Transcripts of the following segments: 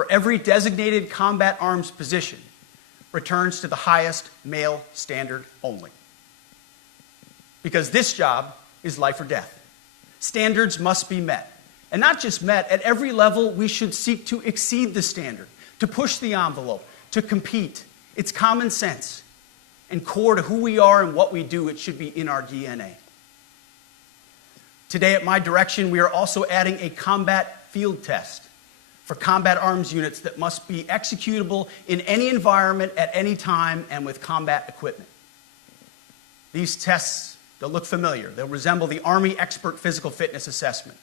for every designated combat arms position returns to the highest male standard only. Because this job is life or death. Standards must be met. And not just met, at every level we should seek to exceed the standard, to push the envelope, to compete. It's common sense and core to who we are and what we do. It should be in our DNA. Today at my direction, we are also adding a combat field test for combat arms units that must be executable in any environment at any time and with combat equipment. These tests, they'll look familiar. They'll resemble the Army Expert Physical Fitness Assessment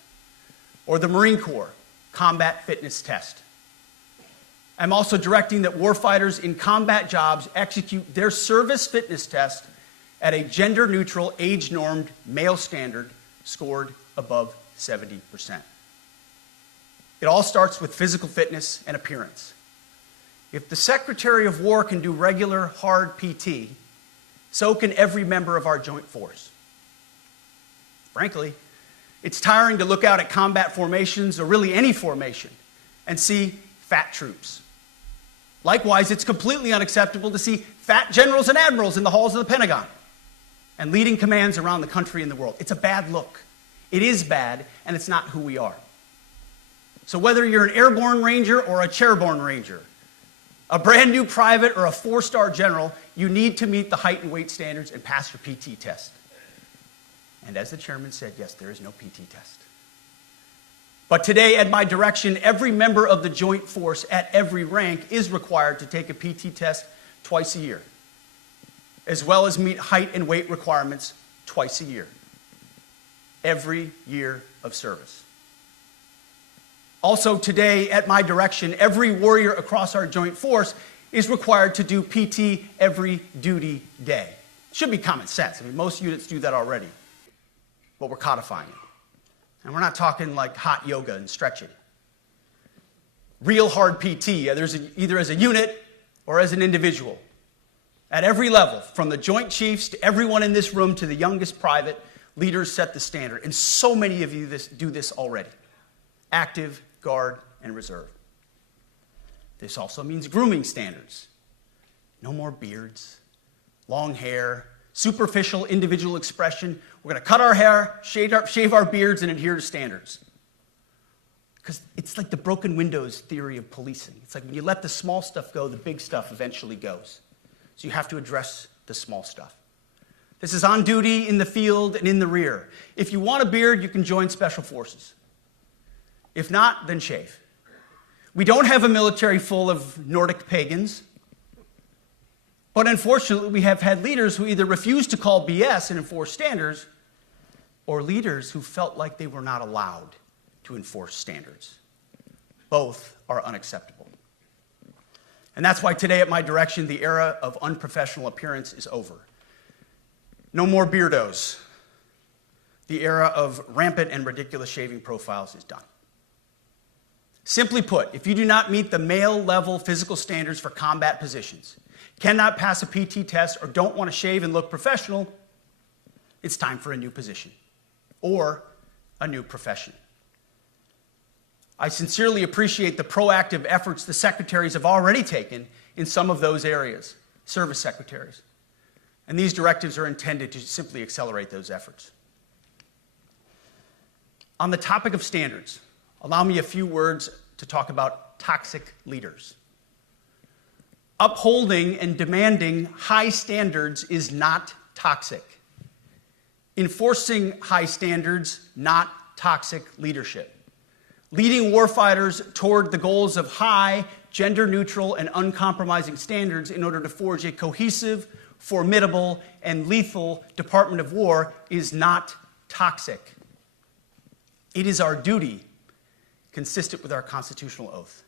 or the Marine Corps Combat Fitness Test. I'm also directing that warfighters in combat jobs execute their service fitness test at a gender-neutral, age-normed male standard scored above 70%. It all starts with physical fitness and appearance. If the Secretary of War can do regular, hard PT, so can every member of our joint force. Frankly, it's tiring to look out at combat formations, or really any formation, and see fat troops. Likewise, it's completely unacceptable to see fat generals and admirals in the halls of the Pentagon and leading commands around the country and the world. It's a bad look. It is bad, and it's not who we are. So whether you're an airborne ranger or a chairborne ranger, a brand new private or a 4-star general, you need to meet the height and weight standards and pass your PT test. And as the chairman said, yes, there is no PT test. But today, at my direction, every member of the joint force at every rank is required to take a PT test twice a year, as well as meet height and weight requirements twice a year, every year of service. Also today, at my direction, every warrior across our joint force is required to do PT every duty day. It should be common sense. I mean, most units do that already, but we're codifying it. And we're not talking like hot yoga and stretching. Real hard PT, either as a unit or as an individual. At every level, from the Joint Chiefs to everyone in this room to the youngest private, leaders set the standard. And so many of you do this already. Active, Guard, and Reserve. This also means grooming standards. No more beards, long hair, superficial individual expression. We're going to cut our hair, shave our beards, and adhere to standards. Because it's like the broken windows theory of policing. It's like when you let the small stuff go, the big stuff eventually goes. So you have to address the small stuff. This is on duty, in the field, and in the rear. If you want a beard, you can join Special Forces. If not, then shave. We don't have a military full of Nordic pagans. But unfortunately, we have had leaders who either refuse to call BS and enforce standards, or leaders who felt like they were not allowed to enforce standards. Both are unacceptable. And that's why today at my direction, the era of unprofessional appearance is over. No more beardos. The era of rampant and ridiculous shaving profiles is done. Simply put, if you do not meet the male-level physical standards for combat positions, cannot pass a PT test, or don't want to shave and look professional, it's time for a new position or a new profession. I sincerely appreciate the proactive efforts the secretaries have already taken in some of those areas, service secretaries. And these directives are intended to simply accelerate those efforts. On the topic of standards, allow me a few words to talk about toxic leaders. Upholding and demanding high standards is not toxic. Enforcing high standards, not toxic leadership. Leading warfighters toward the goals of high, gender-neutral, and uncompromising standards in order to forge a cohesive, formidable, and lethal Department of War is not toxic. It is our duty, consistent with our constitutional oath.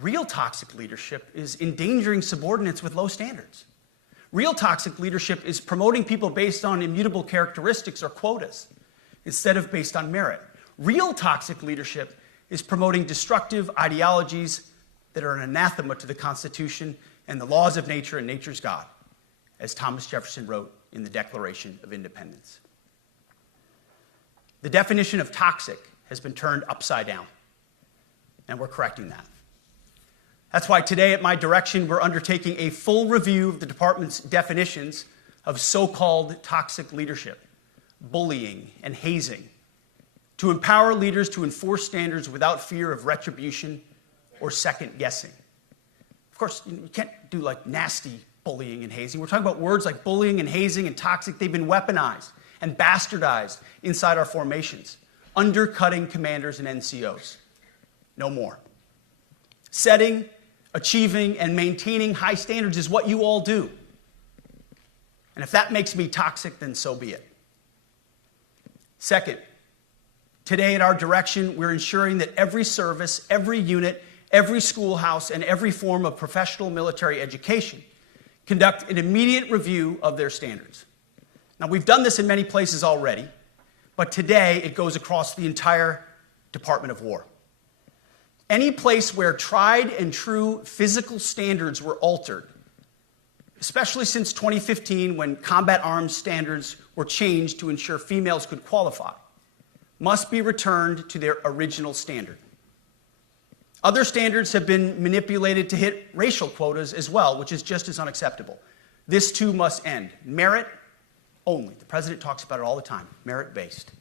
Real toxic leadership is endangering subordinates with low standards. Real toxic leadership is promoting people based on immutable characteristics or quotas instead of based on merit. Real toxic leadership is promoting destructive ideologies that are an anathema to the Constitution and the laws of nature and nature's God, as Thomas Jefferson wrote in the Declaration of Independence. The definition of toxic has been turned upside down. and we're correcting that. That's why today, at my direction, we're undertaking a full review of the department's definitions of so-called toxic leadership, bullying, and hazing, to empower leaders to enforce standards without fear of retribution or second-guessing. Of course, you can't do like nasty bullying and hazing. We're talking about words like bullying and hazing and toxic. They've been weaponized and bastardized inside our formations, undercutting commanders and NCOs. No more. Setting, achieving, and maintaining high standards is what you all do. And if that makes me toxic, then so be it. Second, today at our direction, we're ensuring that every service, every unit, every schoolhouse, and every form of professional military education conduct an immediate review of their standards. Now, we've done this in many places already, but today it goes across the entire Department of War. Any place where tried and true physical standards were altered, especially since 2015 when combat arms standards were changed to ensure females could qualify, must be returned to their original standard. Other standards have been manipulated to hit racial quotas as well, which is just as unacceptable. This too must end. Merit only. The president talks about it all the time, merit-based.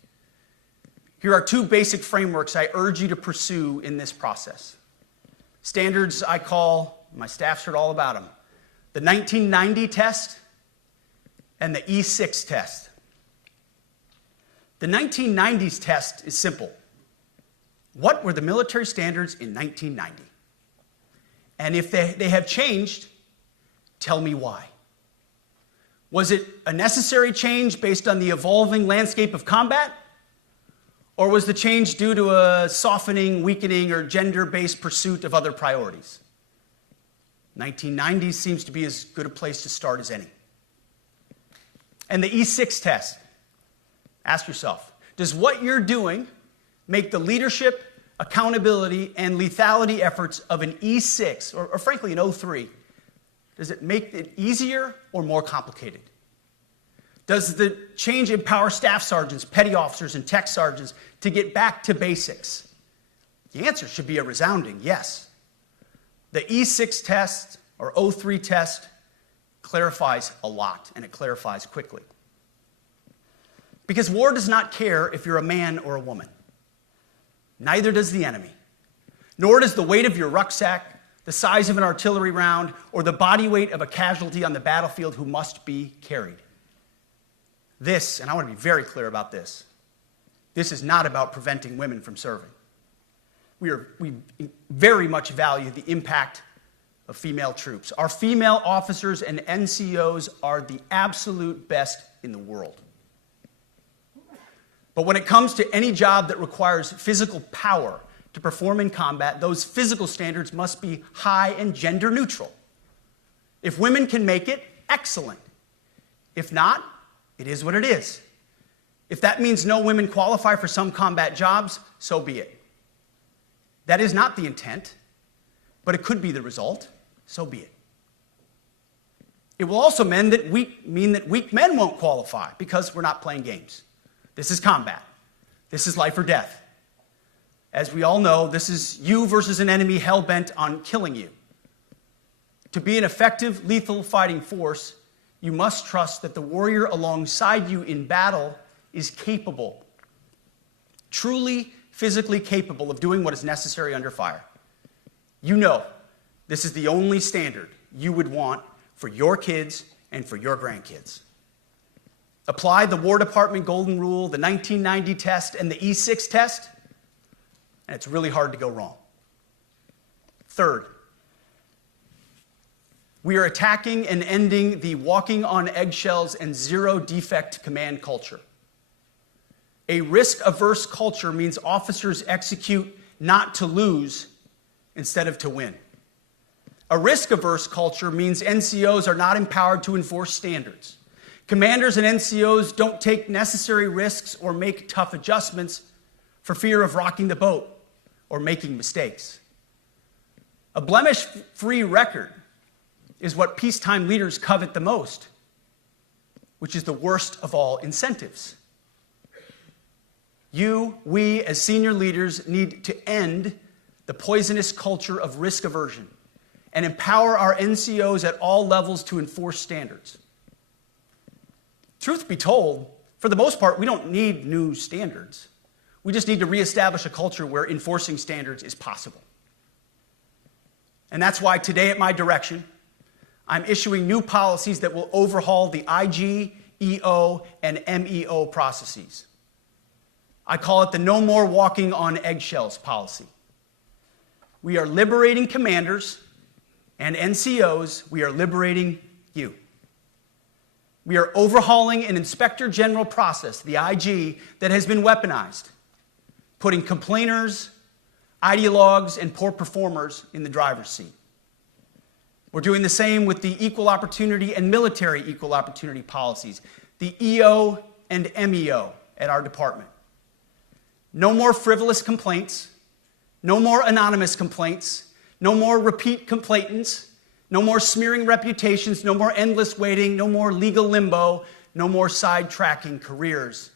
Here are two basic frameworks I urge you to pursue in this process. Standards I call, my staff's heard all about them, the 1990 test and the E6 test. The 1990s test is simple. What were the military standards in 1990? And if they have changed, tell me why. Was it a necessary change based on the evolving landscape of combat? Or was the change due to a softening, weakening, or gender-based pursuit of other priorities? 1990s seems to be as good a place to start as any. And the E6 test. Ask yourself, does what you're doing make the leadership, accountability, and lethality efforts of an E6, or frankly an O3, does it make it easier or more complicated? Does the change empower staff sergeants, petty officers, and tech sergeants to get back to basics? The answer should be a resounding yes. The E6 test, or O3 test, clarifies a lot, and it clarifies quickly. Because war does not care if you're a man or a woman. Neither does the enemy. Nor does the weight of your rucksack, the size of an artillery round, or the body weight of a casualty on the battlefield who must be carried. This, and I want to be very clear about this, this is not about preventing women from serving. We very much value the impact of female troops. Our female officers and NCOs are the absolute best in the world. But when it comes to any job that requires physical power to perform in combat, those physical standards must be high and gender neutral. If women can make it, excellent. If not, it is what it is. If that means no women qualify for some combat jobs, so be it. That is not the intent, but it could be the result, so be it. It will also mean that weak men won't qualify because we're not playing games. This is combat. This is life or death. As we all know, this is you versus an enemy hell-bent on killing you. To be an effective, lethal fighting force, you must trust that the warrior alongside you in battle is capable, truly physically capable of doing what is necessary under fire. You know this is the only standard you would want for your kids and for your grandkids. Apply the War Department Golden Rule, the 1990 test, and the E6 test, and it's really hard to go wrong. Third, we are attacking and ending the walking on eggshells and zero-defect command culture. A risk-averse culture means officers execute not to lose instead of to win. A risk-averse culture means NCOs are not empowered to enforce standards. Commanders and NCOs don't take necessary risks or make tough adjustments for fear of rocking the boat or making mistakes. A blemish-free record is what peacetime leaders covet the most, which is the worst of all incentives. We, as senior leaders, need to end the poisonous culture of risk aversion and empower our NCOs at all levels to enforce standards. Truth be told, for the most part, we don't need new standards. We just need to reestablish a culture where enforcing standards is possible. And that's why today at my direction, I'm issuing new policies that will overhaul the IG, EO, and MEO processes. I call it the No More Walking on Eggshells policy. We are liberating commanders and NCOs. We are liberating you. We are overhauling an Inspector General process, the IG, that has been weaponized, putting complainers, ideologues, and poor performers in the driver's seat. We're doing the same with the equal opportunity and military equal opportunity policies, the EO and MEO at our department. No more frivolous complaints, no more anonymous complaints, no more repeat complainants, no more smearing reputations, no more endless waiting, no more legal limbo, no more sidetracking careers,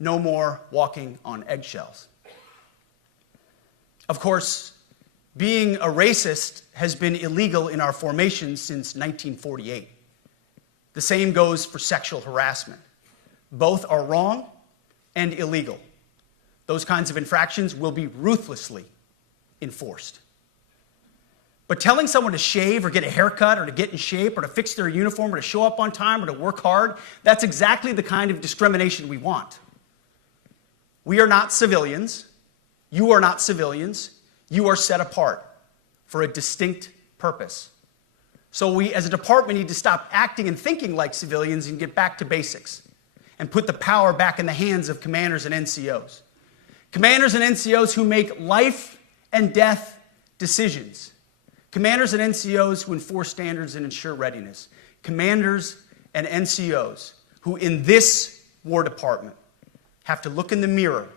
no more walking on eggshells. Of course, being a racist has been illegal in our formation since 1948. The same goes for sexual harassment. Both are wrong and illegal. Those kinds of infractions will be ruthlessly enforced. But telling someone to shave or get a haircut or to get in shape or to fix their uniform or to show up on time or to work hard, that's exactly the kind of discrimination we want. We are not civilians. You are not civilians. You are set apart for a distinct purpose. So we, as a department, need to stop acting and thinking like civilians and get back to basics and put the power back in the hands of commanders and NCOs. Commanders and NCOs who make life and death decisions. Commanders and NCOs who enforce standards and ensure readiness. Commanders and NCOs who, in this War Department, have to look in the mirror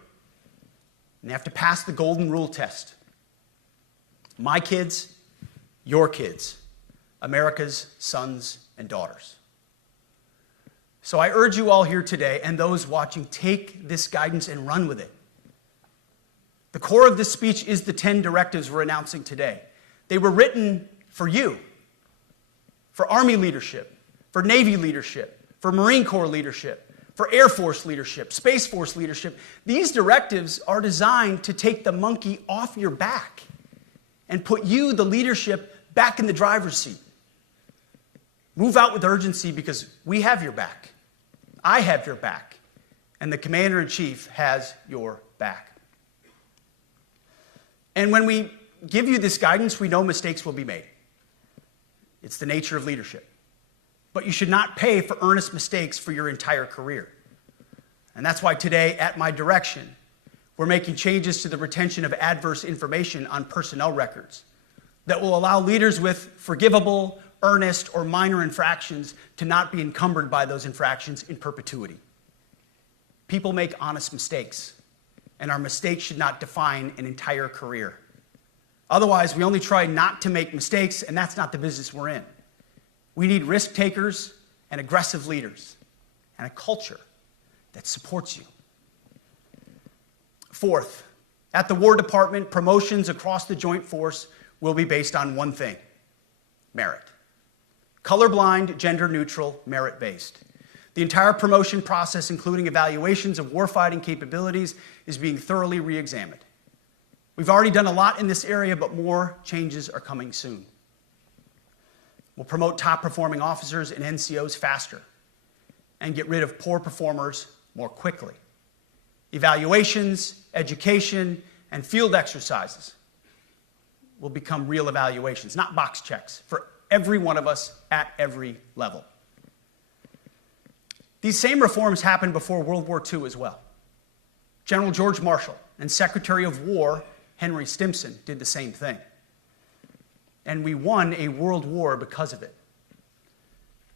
and have to pass the golden rule test. My kids, your kids, America's sons and daughters. So I urge you all here today and those watching, take this guidance and run with it. The core of this speech is the 10 directives we're announcing today. They were written for you, for Army leadership, for Navy leadership, for Marine Corps leadership, for Air Force leadership, Space Force leadership. These directives are designed to take the monkey off your back and put you, the leadership, back in the driver's seat. Move out with urgency because we have your back. I have your back. And the Commander-in-Chief has your back. And when we give you this guidance, we know mistakes will be made. It's the nature of leadership. But you should not pay for earnest mistakes for your entire career. And that's why today, at my direction, we're making changes to the retention of adverse information on personnel records that will allow leaders with forgivable, earnest, or minor infractions to not be encumbered by those infractions in perpetuity. People make honest mistakes, and our mistakes should not define an entire career. Otherwise, we only try not to make mistakes, and that's not the business we're in. We need risk takers and aggressive leaders and a culture that supports you. Fourth, at the War Department, promotions across the Joint Force will be based on one thing: merit. Colorblind, gender-neutral, merit-based. The entire promotion process, including evaluations of warfighting capabilities, is being thoroughly re-examined. We've already done a lot in this area, but more changes are coming soon. We'll promote top-performing officers and NCOs faster and get rid of poor performers more quickly. Evaluations, education, and field exercises will become real evaluations, not box checks, for every one of us at every level. These same reforms happened before World War II as well. General George Marshall and Secretary of War Henry Stimson did the same thing. And we won a world war because of it.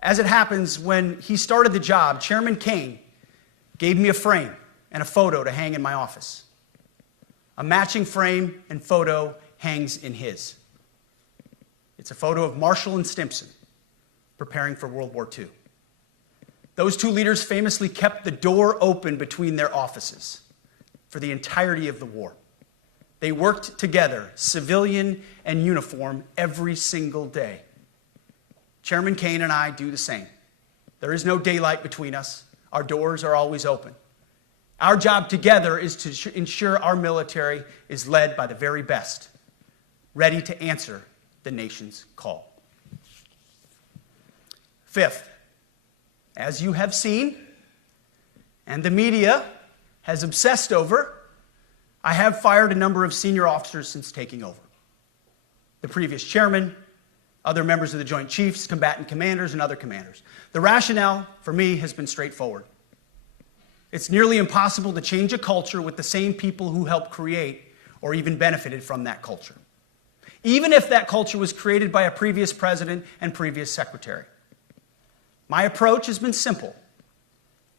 As it happens, when he started the job, Chairman Kane gave me a frame and a photo to hang in my office. A matching frame and photo hangs in his. It's a photo of Marshall and Stimson preparing for World War II. Those two leaders famously kept the door open between their offices for the entirety of the war. They worked together, civilian and uniform, every single day. Chairman Kane and I do the same. There is no daylight between us. Our doors are always open. Our job together is to ensure our military is led by the very best, ready to answer the nation's call. Fifth, as you have seen, and the media has obsessed over, I have fired a number of senior officers since taking over. The previous chairman, other members of the Joint Chiefs, combatant commanders, and other commanders. The rationale for me has been straightforward. It's nearly impossible to change a culture with the same people who helped create or even benefited from that culture, even if that culture was created by a previous president and previous secretary. My approach has been simple.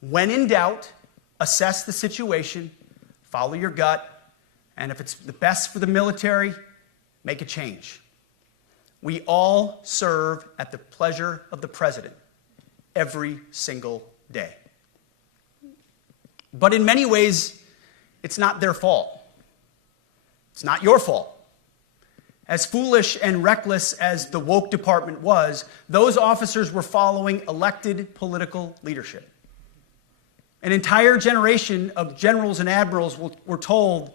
When in doubt, assess the situation, follow your gut, and if it's the best for the military, make a change. We all serve at the pleasure of the president every single day. But in many ways, it's not their fault. It's not your fault. As foolish and reckless as the woke department was, those officers were following elected political leadership. An entire generation of generals and admirals were told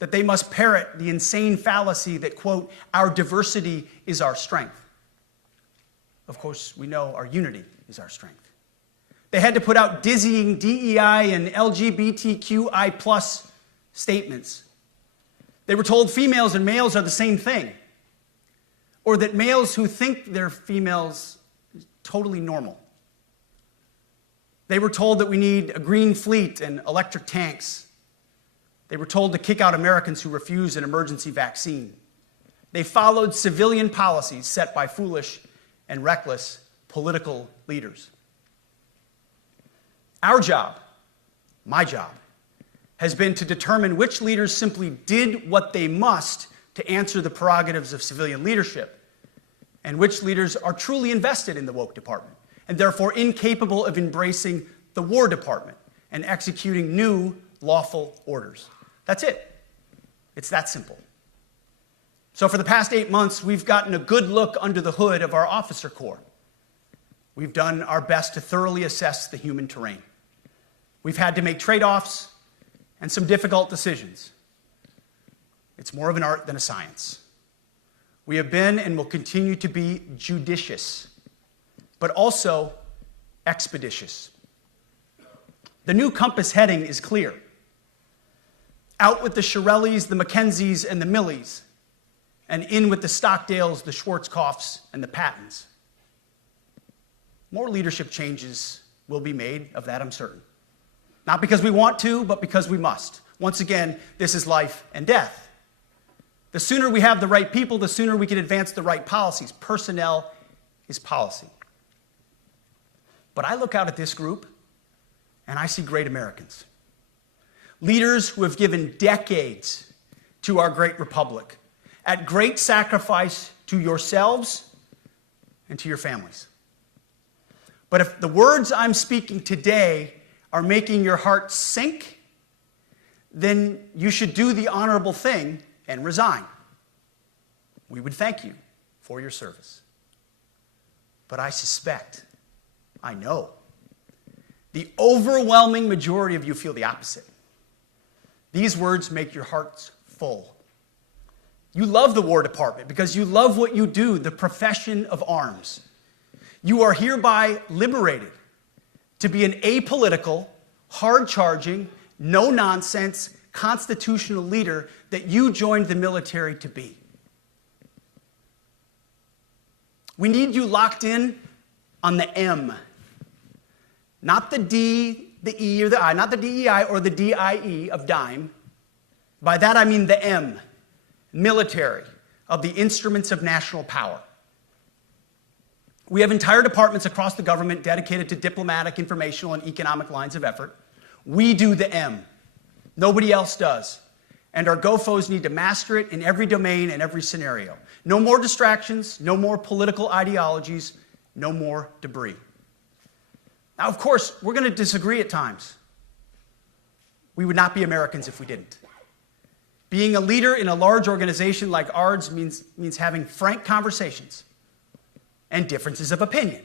that they must parrot the insane fallacy that, quote, our diversity is our strength. Of course, we know our unity is our strength. They had to put out dizzying DEI and LGBTQI+ statements. They were told females and males are the same thing, or that males who think they're females is totally normal. They were told that we need a green fleet and electric tanks. They were told to kick out Americans who refuse an emergency vaccine. They followed civilian policies set by foolish and reckless political leaders. Our job, my job, has been to determine which leaders simply did what they must to answer the prerogatives of civilian leadership, and which leaders are truly invested in the woke department, and therefore incapable of embracing the War Department and executing new lawful orders. That's it. It's that simple. So for the past 8 months, we've gotten a good look under the hood of our officer corps. We've done our best to thoroughly assess the human terrain. We've had to make trade-offs and some difficult decisions. It's more of an art than a science. We have been and will continue to be judicious, but also expeditious. The new compass heading is clear. Out with the Shirellis, the Mackenzies, and the Millies, and in with the Stockdales, the Schwarzkopfs, and the Pattons. More leadership changes will be made, of that I'm certain. Not because we want to, but because we must. Once again, this is life and death. The sooner we have the right people, the sooner we can advance the right policies. Personnel is policy. But I look out at this group, and I see great Americans. Leaders who have given decades to our great republic, at great sacrifice to yourselves and to your families. But if the words I'm speaking today are making your heart sink, then you should do the honorable thing and resign. We would thank you for your service. But I suspect, I know, the overwhelming majority of you feel the opposite. These words make your hearts full. You love the War Department because you love what you do, the profession of arms. You are hereby liberated to be an apolitical, hard-charging, no-nonsense, constitutional leader that you joined the military to be. We need you locked in on the M, not the D, the E, or the I, not the DEI or the DIE of dime. By that I mean the M, military, of the instruments of national power. We have entire departments across the government dedicated to diplomatic, informational, and economic lines of effort. We do the M. Nobody else does. And our GOFOs need to master it in every domain and every scenario. No more distractions, no more political ideologies, no more debris. Now, of course, we're going to disagree at times. We would not be Americans if we didn't. Being a leader in a large organization like ours means having frank conversations and differences of opinion.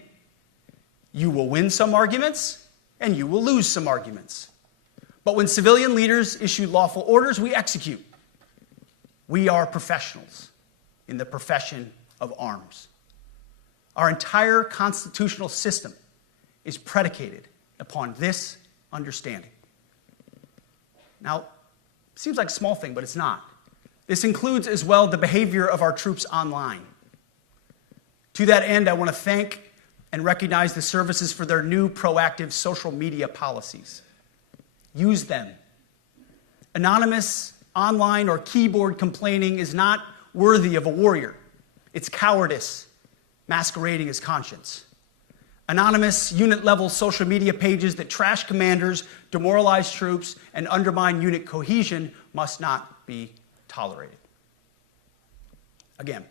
You will win some arguments, and you will lose some arguments. But when civilian leaders issue lawful orders, we execute. We are professionals in the profession of arms. Our entire constitutional system is predicated upon this understanding. Now, it seems like a small thing, but it's not. This includes as well the behavior of our troops online. To that end, I want to thank and recognize the services for their new proactive social media policies. Use them. Anonymous, online, or keyboard complaining is not worthy of a warrior. It's cowardice masquerading as conscience. Anonymous, unit-level social media pages that trash commanders, demoralize troops, and undermine unit cohesion must not be tolerated. Again,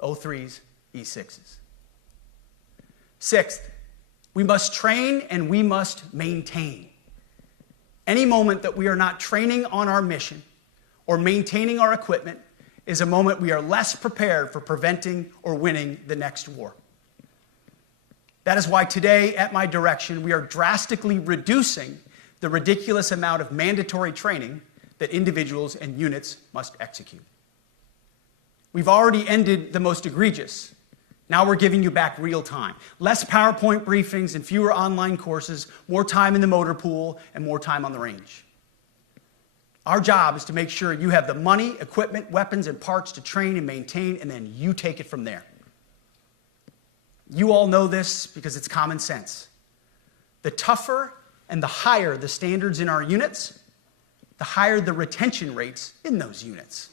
O3s, E6s. Sixth, we must train and we must maintain. Any moment that we are not training on our mission or maintaining our equipment is a moment we are less prepared for preventing or winning the next war. That is why today, at my direction, we are drastically reducing the ridiculous amount of mandatory training that individuals and units must execute. We've already ended the most egregious. Now we're giving you back real time. Less PowerPoint briefings and fewer online courses, more time in the motor pool, and more time on the range. Our job is to make sure you have the money, equipment, weapons, and parts to train and maintain, and then you take it from there. You all know this because it's common sense. The tougher and the higher the standards in our units, the higher the retention rates in those units.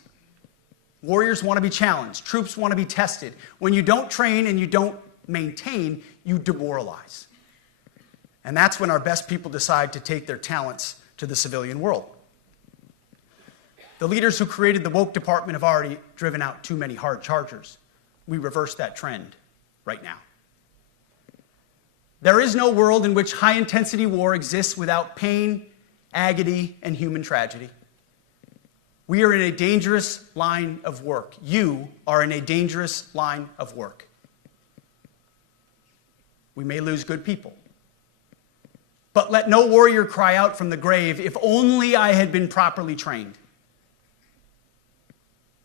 Warriors want to be challenged. Troops want to be tested. When you don't train and you don't maintain, you demoralize. And that's when our best people decide to take their talents to the civilian world. The leaders who created the woke department have already driven out too many hard chargers. We reverse that trend right now. There is no world in which high-intensity war exists without pain, agony, and human tragedy. We are in a dangerous line of work. You are in a dangerous line of work. We may lose good people. But let no warrior cry out from the grave, "If only I had been properly trained."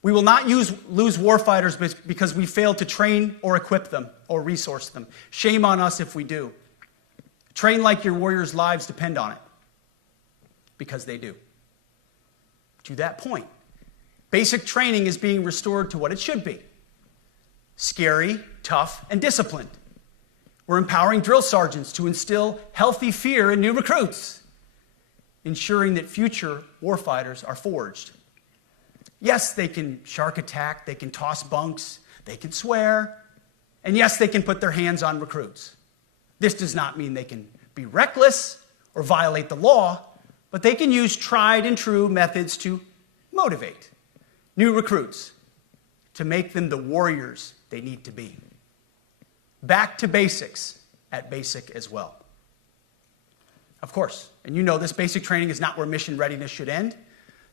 We will not lose warfighters because we failed to train or equip them or resource them. Shame on us if we do. Train like your warriors' lives depend on it, because they do. To that point, basic training is being restored to what it should be: scary, tough, and disciplined. We're empowering drill sergeants to instill healthy fear in new recruits, ensuring that future warfighters are forged. Yes, they can shark attack, they can toss bunks, they can swear, and yes, they can put their hands on recruits. This does not mean they can be reckless or violate the law, but they can use tried and true methods to motivate new recruits, to make them the warriors they need to be. Back to basics at basic as well. Of course, and you know this, basic training is not where mission readiness should end.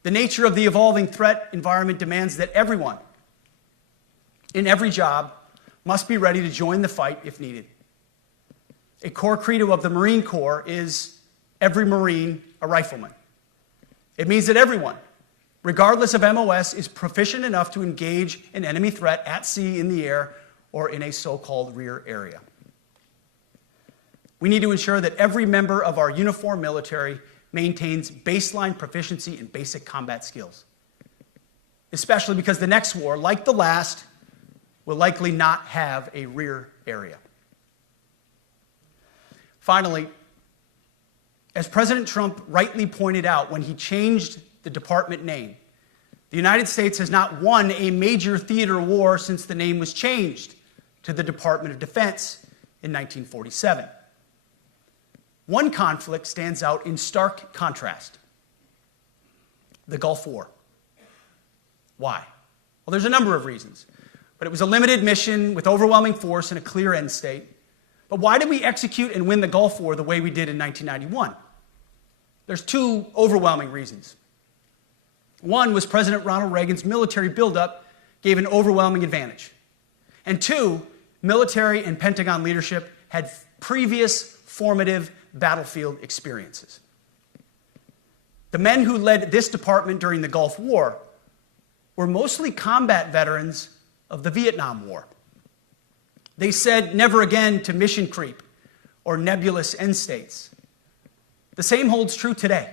The nature of the evolving threat environment demands that everyone, in every job, must be ready to join the fight if needed. A core credo of the Marine Corps is every Marine a rifleman. It means that everyone, regardless of MOS, is proficient enough to engage an enemy threat at sea, in the air, or in a so-called rear area. We need to ensure that every member of our uniformed military maintains baseline proficiency in basic combat skills, especially because the next war, like the last, will likely not have a rear area. Finally, as President Trump rightly pointed out when he changed the department name, the United States has not won a major theater war since the name was changed to the Department of Defense in 1947. One conflict stands out in stark contrast: the Gulf War. Why? Well, there's a number of reasons, but it was a limited mission with overwhelming force and a clear end state. But why did we execute and win the Gulf War the way we did in 1991? There's two overwhelming reasons. One was President Ronald Reagan's military buildup gave an overwhelming advantage. And two, military and Pentagon leadership had previous formative battlefield experiences. The men who led this department during the Gulf War were mostly combat veterans of the Vietnam War. They said never again to mission creep or nebulous end states. The same holds true today.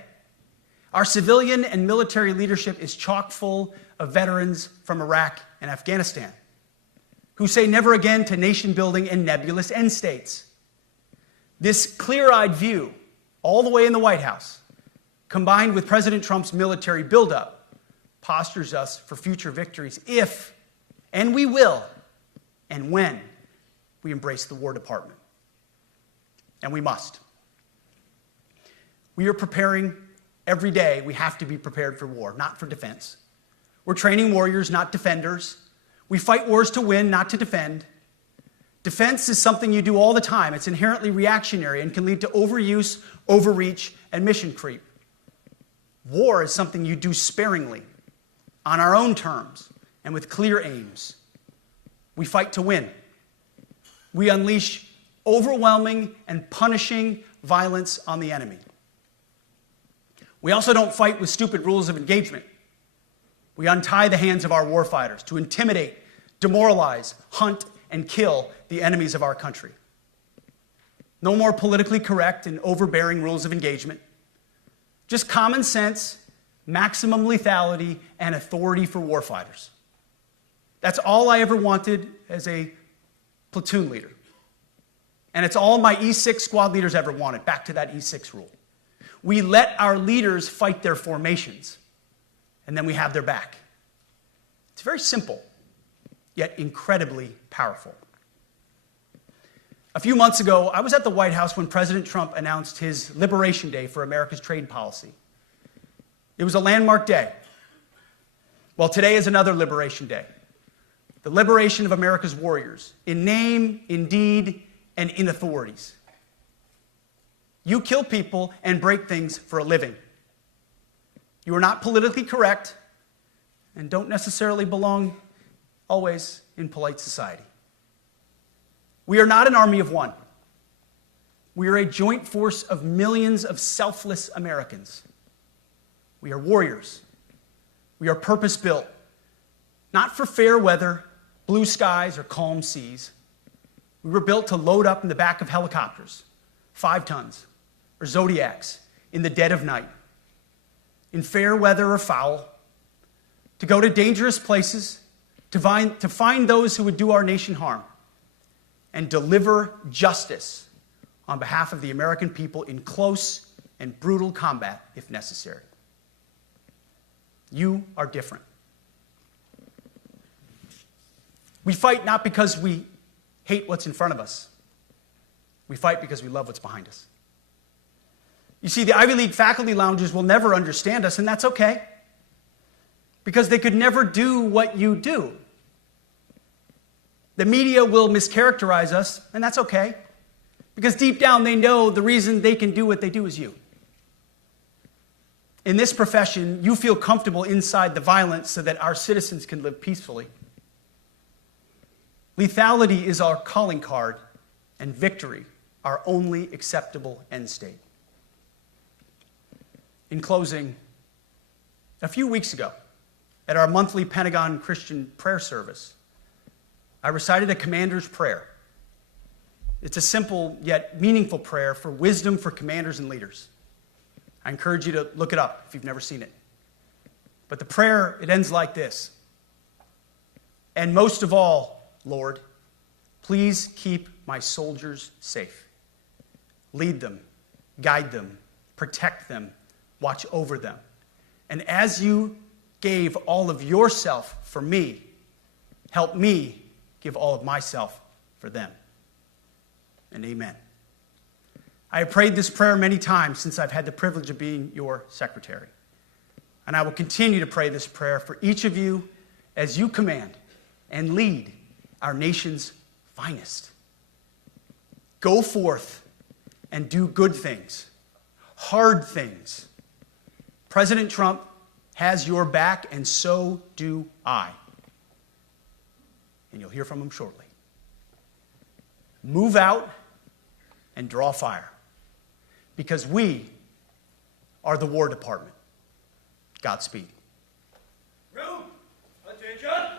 Our civilian and military leadership is chock full of veterans from Iraq and Afghanistan who say never again to nation building and nebulous end states. This clear-eyed view, all the way in the White House, combined with President Trump's military buildup, postures us for future victories if, and we will, and when we embrace the War Department. And we must. We are preparing every day. We have to be prepared for war, not for defense. We're training warriors, not defenders. We fight wars to win, not to defend. Defense is something you do all the time. It's inherently reactionary and can lead to overuse, overreach, and mission creep. War is something you do sparingly, on our own terms, and with clear aims. We fight to win. We unleash overwhelming and punishing violence on the enemy. We also don't fight with stupid rules of engagement. We untie the hands of our warfighters to intimidate, demoralize, hunt, and kill the enemies of our country. No more politically correct and overbearing rules of engagement. Just common sense, maximum lethality, and authority for warfighters. That's all I ever wanted as a platoon leader. And it's all my E6 squad leaders ever wanted, back to that E6 rule. We let our leaders fight their formations, and then we have their back. It's very simple, yet incredibly powerful. A few months ago, I was at the White House when President Trump announced his Liberation Day for America's trade policy. It was a landmark day. Well, today is another Liberation Day. The liberation of America's warriors, in name, in deed, and in authorities. You kill people and break things for a living. You are not politically correct and don't necessarily belong always in polite society. We are not an army of one. We are a joint force of millions of selfless Americans. We are warriors. We are purpose-built, not for fair weather, blue skies, or calm seas. We were built to load up in the back of helicopters, 5 tons, or Zodiacs in the dead of night, in fair weather or foul, to go to dangerous places, to find those who would do our nation harm, and deliver justice on behalf of the American people in close and brutal combat if necessary. You are different. We fight not because we hate what's in front of us. We fight because we love what's behind us. You see, the Ivy League faculty lounges will never understand us, and that's okay, because they could never do what you do. The media will mischaracterize us, and that's okay, because deep down they know the reason they can do what they do is you. In this profession, you feel comfortable inside the violence so that our citizens can live peacefully. Lethality is our calling card, and victory our only acceptable end state. In closing, a few weeks ago, at our monthly Pentagon Christian prayer service, I recited a commander's prayer. It's a simple yet meaningful prayer for wisdom for commanders and leaders. I encourage you to look it up if you've never seen it. But the prayer, it ends like this. And most of all, Lord, please keep my soldiers safe. Lead them, guide them, protect them, watch over them. And as you gave all of yourself for me, help me give all of myself for them. And amen. I have prayed this prayer many times since I've had the privilege of being your secretary. And I will continue to pray this prayer for each of you as you command and lead our nation's finest. Go forth and do good things, hard things. President Trump has your back, and so do I. And you'll hear from him shortly. Move out and draw fire, because we are the War Department. Godspeed. Room, attention.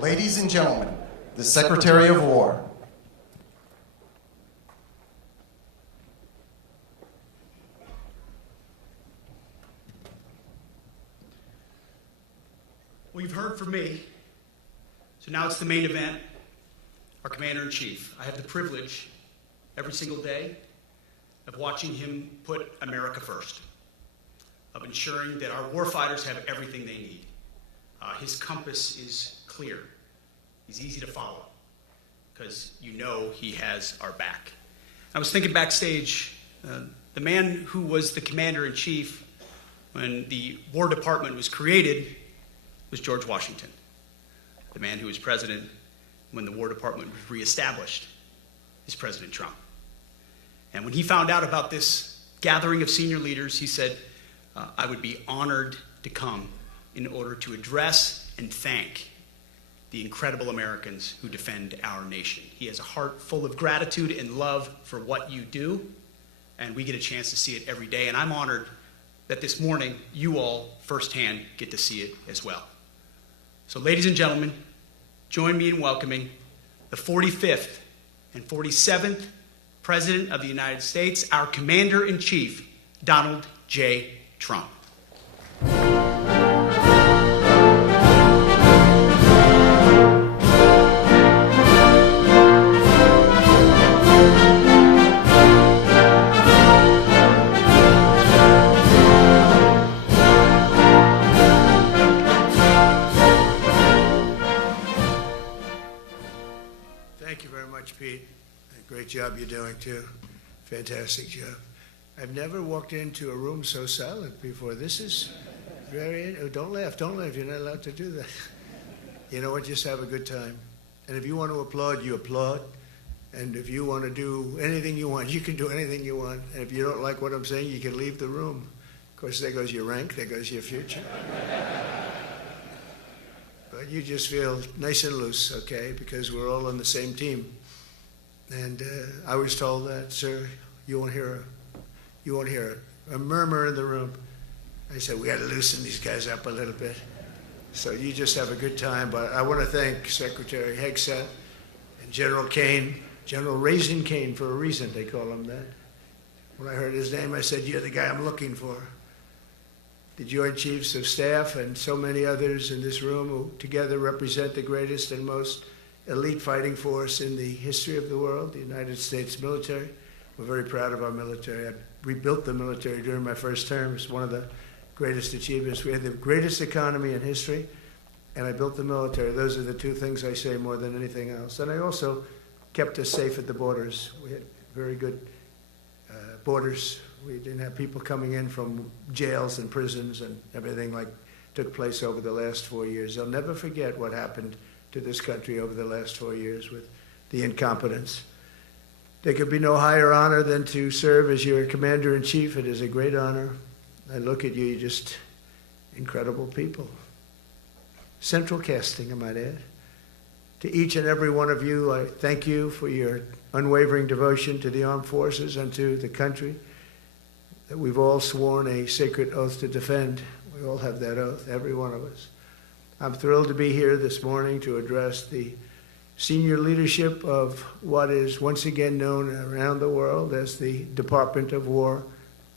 Ladies and gentlemen, the Secretary of War. Well, you've heard from me, so now it's the main event, our Commander-in-Chief. I have the privilege every single day of watching him put America first, of ensuring that our warfighters have everything they need. His compass is clear. He's easy to follow because you know he has our back. I was thinking backstage, the man who was the Commander-in-Chief when the War Department was created was George Washington. The man who was president when the War Department was reestablished is President Trump. And when he found out about this gathering of senior leaders, he said, I would be honored to come in order to address and thank the incredible Americans who defend our nation. He has a heart full of gratitude and love for what you do, and we get a chance to see it every day. And I'm honored that this morning you all firsthand get to see it as well. So ladies and gentlemen, join me in welcoming the 45th and 47th President of the United States, our Commander-in-Chief, Donald J. Trump. Thank you very much, Pete. Great job you're doing, too. Fantastic job. I've never walked into a room so silent before. This is very... Oh, don't laugh. Don't laugh. You're not allowed to do that. You know what? Just have a good time. And if you want to applaud, you applaud. And if you want to do anything you want, you can do anything you want. And if you don't like what I'm saying, you can leave the room. Of course, there goes your rank. There goes your future. But you just feel nice and loose, okay? Because we're all on the same team. And I was told that, sir, you won't hear a murmur in the room. I said, we got to loosen these guys up a little bit. So you just have a good time. But I want to thank Secretary Hegseth and General Kane, General Raisin Kane for a reason, they call him that. When I heard his name, I said, you're the guy I'm looking for. The Joint Chiefs of Staff and so many others in this room who together represent the greatest and most elite fighting force in the history of the world, the United States military. We're very proud of our military. I rebuilt the military during my first term. It's one of the greatest achievements. We had the greatest economy in history, and I built the military. Those are the two things I say more than anything else. And I also kept us safe at the borders. We had very good borders. We didn't have people coming in from jails and prisons and everything like took place over the last 4 years. I'll never forget what happened to this country over the last 4 years with the incompetence. There could be no higher honor than to serve as your Commander-in-Chief. It is a great honor. I look at you, you're just incredible people. Central casting, I might add. To each and every one of you, I thank you for your unwavering devotion to the armed forces and to the country that we've all sworn a sacred oath to defend. We all have that oath, every one of us. I'm thrilled to be here this morning to address the senior leadership of what is once again known around the world as the Department of War.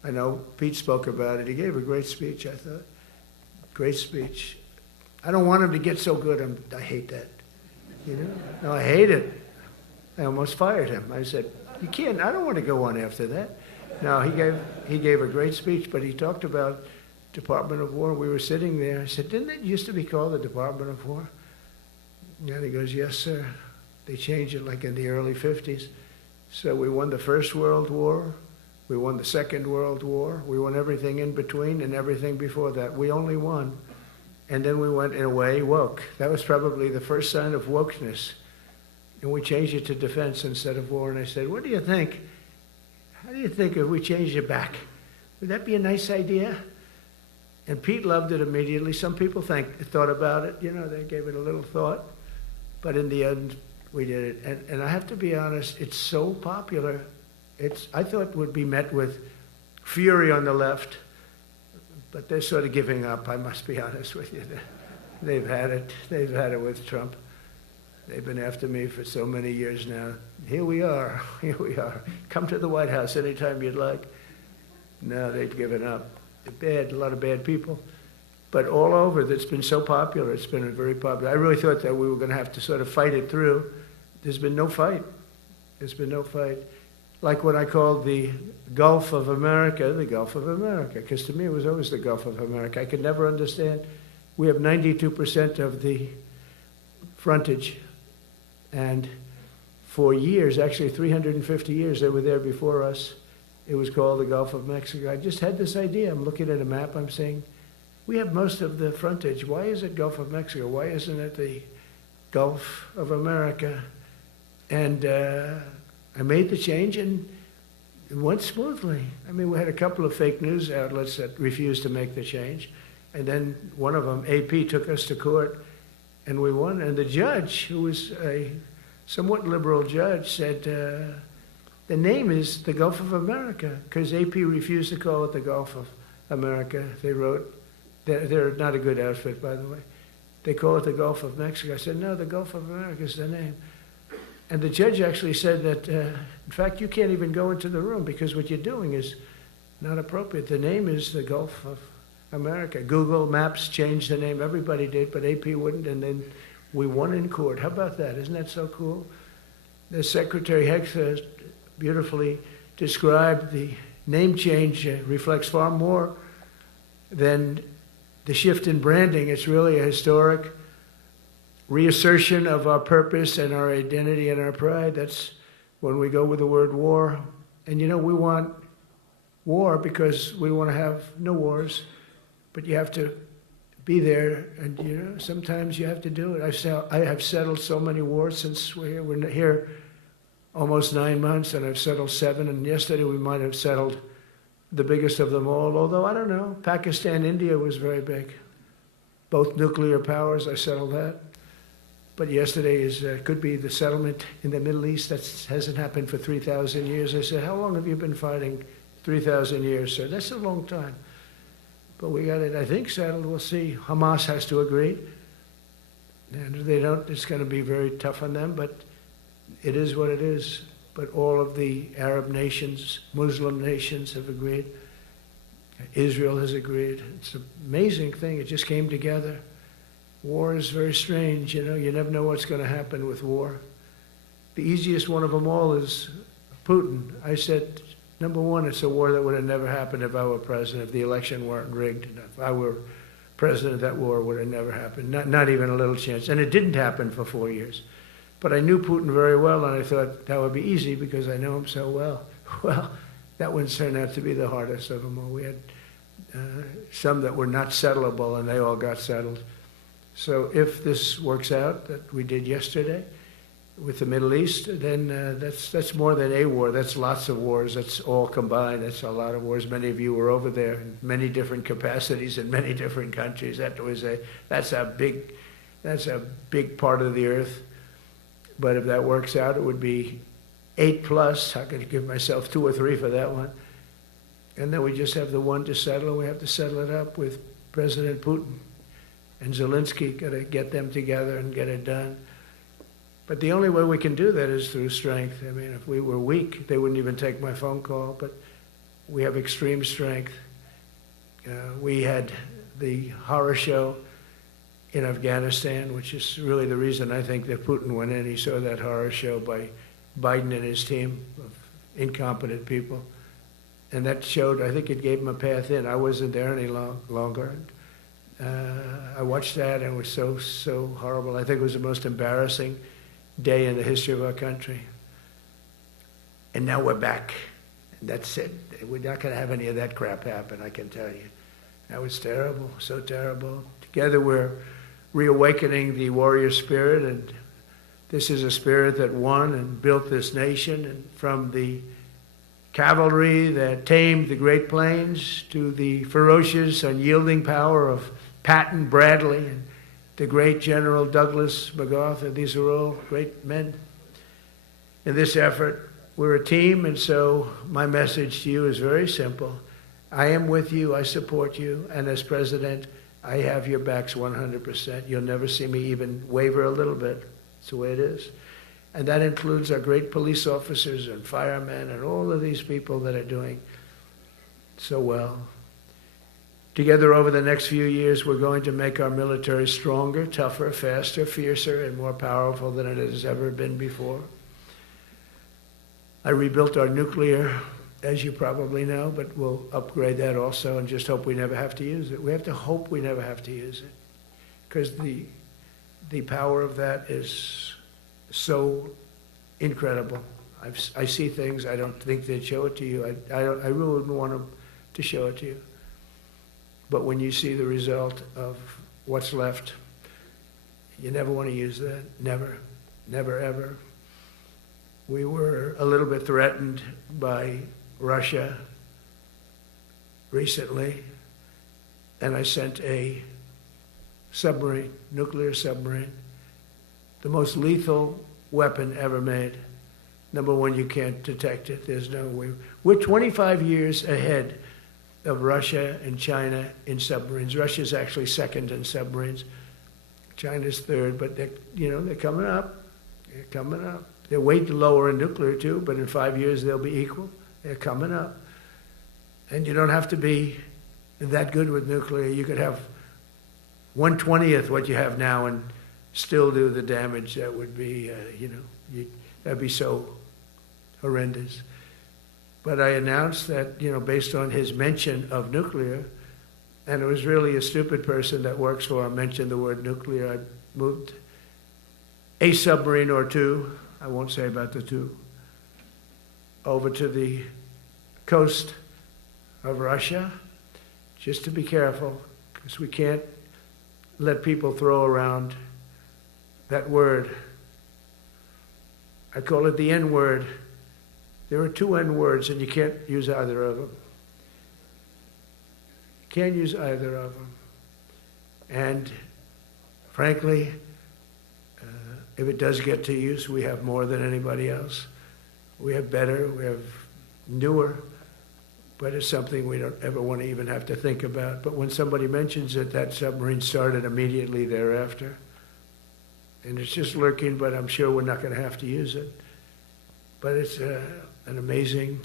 I know Pete spoke about it. He gave a great speech, I thought. Great speech. I don't want him to get so good. I hate that. You know? No, I hate it. I almost fired him. I said, you can't, I don't want to go on after that. No, he gave a great speech, but he talked about Department of War. We were sitting there. I said, didn't it used to be called the Department of War? And he goes, yes, sir. They changed it like in the early 50s. So we won the First World War. We won the Second World War. We won everything in between and everything before that. We only won. And then we went, in a way, woke. That was probably the first sign of wokeness. And we changed it to defense instead of war. And I said, what do you think? How do you think if we changed it back? Would that be a nice idea? And Pete loved it immediately. Some people thought about it. You know, they gave it a little thought. But in the end, we did it. And I have to be honest, it's so popular. I thought it would be met with fury on the left. But they're sort of giving up, I must be honest with you. They've had it. They've had it with Trump. They've been after me for so many years now. Here we are. Here we are. Come to the White House anytime you'd like. No, they've given up. They're bad, a lot of bad people. But all over, it's been so popular. It's been very popular. I really thought that we were going to have to sort of fight it through. There's been no fight. There's been no fight. Like what I called the Gulf of America, the Gulf of America, because to me it was always the Gulf of America. I could never understand. We have 92% of the frontage. And for years, actually 350 years, they were there before us. It was called the Gulf of Mexico. I just had this idea. I'm looking at a map. I'm saying, we have most of the frontage. Why is it Gulf of Mexico? Why isn't it the Gulf of America? And I made the change, and it went smoothly. I mean, we had a couple of fake news outlets that refused to make the change. And then one of them, AP, took us to court, and we won. And the judge, who was a somewhat liberal judge, said, the name is the Gulf of America, because AP refused to call it the Gulf of America. They wrote, they're not a good outfit, by the way. They call it the Gulf of Mexico. I said, no, the Gulf of America is the name. And the judge actually said that, in fact, you can't even go into the room because what you're doing is not appropriate. The name is the Gulf of America. Google Maps changed the name. Everybody did, but AP wouldn't. And then we won in court. How about that? Isn't that so cool? The Secretary Hexa beautifully described the name change reflects far more than the shift in branding. It's really a historic reassertion of our purpose and our identity and our pride. That's when we go with the word war. And you know, we want war because we want to have no wars, but you have to be there, and you know, sometimes you have to do it. I have settled so many wars since we're here. We're here almost 9 months, and I've settled 7, and yesterday we might have settled the biggest of them all, although I don't know. Pakistan, India was very big. Both nuclear powers, I settled that. But yesterday could be the settlement in the Middle East. That hasn't happened for 3,000 years. I said, how long have you been fighting? 3,000 years, sir. That's a long time. But we got it, I think, settled. We'll see. Hamas has to agree. And if they don't, it's going to be very tough on them. But it is what it is. But all of the Arab nations, Muslim nations have agreed. Israel has agreed. It's an amazing thing. It just came together. War is very strange, you know. You never know what's going to happen with war. The easiest one of them all is Putin. I said, number one, it's a war that would have never happened if I were president, if the election weren't rigged. If I were president, that war would have never happened. Not even a little chance. And it didn't happen for 4 years. But I knew Putin very well, and I thought that would be easy because I know him so well. Well, that one turned out to be the hardest of them all. We had some that were not settleable, and they all got settled. So if this works out, that we did yesterday with the Middle East, then that's more than a war. That's lots of wars. That's all combined. That's a lot of wars. Many of you were over there in many different capacities in many different countries. That's a big part of the earth. But if that works out, it would be 8+. I could give myself 2 or 3 for that one. And then we just have the one to settle. We have to settle it up with President Putin. And Zelensky, got to get them together and get it done. But the only way we can do that is through strength. I mean, if we were weak, they wouldn't even take my phone call. But we have extreme strength. We had the horror show in Afghanistan, which is really the reason I think that Putin went in. He saw that horror show by Biden and his team of incompetent people. And that showed, I think it gave him a path in. I wasn't there any longer. I watched that, and it was so horrible. I think it was the most embarrassing day in the history of our country. And now we're back. And that's it. We're not going to have any of that crap happen, I can tell you. That was terrible, so terrible. Together we're reawakening the warrior spirit, and this is a spirit that won and built this nation, and from the cavalry that tamed the Great Plains to the ferocious, unyielding power of Patton Bradley and the great General Douglas MacArthur. These are all great men. In this effort, we're a team, and so my message to you is very simple. I am with you, I support you, and as president, I have your backs 100%. You'll never see me even waver a little bit. It's the way it is. And that includes our great police officers and firemen and all of these people that are doing so well. Together over the next few years, we're going to make our military stronger, tougher, faster, fiercer, and more powerful than it has ever been before. I rebuilt our nuclear, as you probably know, but we'll upgrade that also and just hope we never have to use it. We have to hope we never have to use it, because the power of that is so incredible. I see things, I don't think they'd show it to you. I really wouldn't want them to show it to you. But when you see the result of what's left, you never want to use that. Never, never, ever. We were a little bit threatened by Russia recently, and I sent a submarine, nuclear submarine, the most lethal weapon ever made. Number one, you can't detect it. There's no way. We're 25 years ahead of Russia and China in submarines. Russia's actually second in submarines. China's third, but they're coming up. They're coming up. They're way lower in nuclear too, but in 5 years they'll be equal. They're coming up. And you don't have to be that good with nuclear. You could have 1/20th what you have now and still do the damage that would be, that'd be so horrendous. But I announced that, based on his mention of nuclear, and it was really a stupid person that works for him mentioned the word nuclear, I moved a submarine or two, I won't say about the two, over to the coast of Russia, just to be careful, because we can't let people throw around that word. I call it the N-word. There are two N-words, and you can't use either of them. You can't use either of them. And frankly, if it does get to use, we have more than anybody else. We have better, we have newer, but it's something we don't ever want to even have to think about. But when somebody mentions it, that submarine started immediately thereafter. And it's just lurking, but I'm sure we're not going to have to use it. But it's an amazing,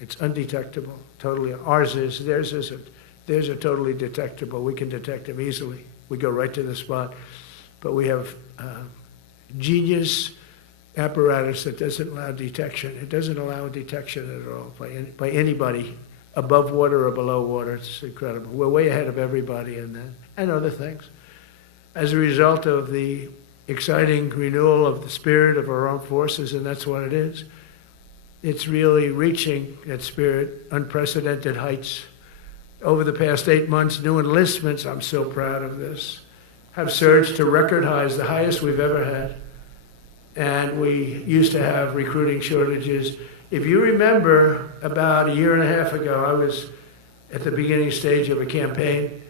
it's undetectable, totally. Ours is, theirs isn't. Theirs are totally detectable. We can detect them easily. We go right to the spot. But we have genius apparatus that doesn't allow detection. It doesn't allow detection at all by anybody above water or below water. It's incredible. We're way ahead of everybody in that and other things. As a result of the exciting renewal of the spirit of our armed forces, and that's what it is. It's really reaching that spirit, unprecedented heights. Over the past 8 months, new enlistments, I'm so proud of this, have surged to record highs, the highest we've ever had. And we used to have recruiting shortages. If you remember, about a year and a half ago, I was at the beginning stage of a campaign,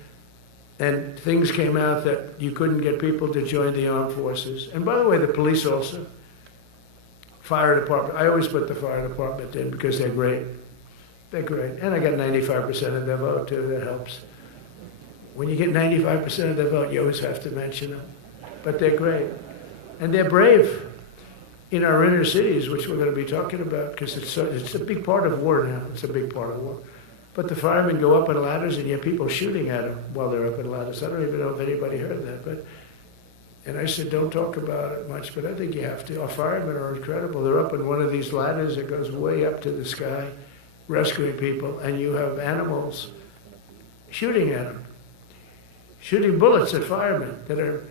and things came out that you couldn't get people to join the armed forces. And by the way, the police also. Fire department. I always put the fire department in because they're great. They're great. And I got 95% of their vote, too. That helps. When you get 95% of their vote, you always have to mention them. But they're great. And they're brave in our inner cities, which we're going to be talking about, because it's a big part of war now. It's a big part of war. But the firemen go up in ladders, and you have people shooting at them while they're up in ladders. I don't even know if anybody heard that. And I said, don't talk about it much, but I think you have to. Our firemen are incredible. They're up in one of these ladders that goes way up to the sky, rescuing people, and you have animals shooting at them, shooting bullets at firemen that are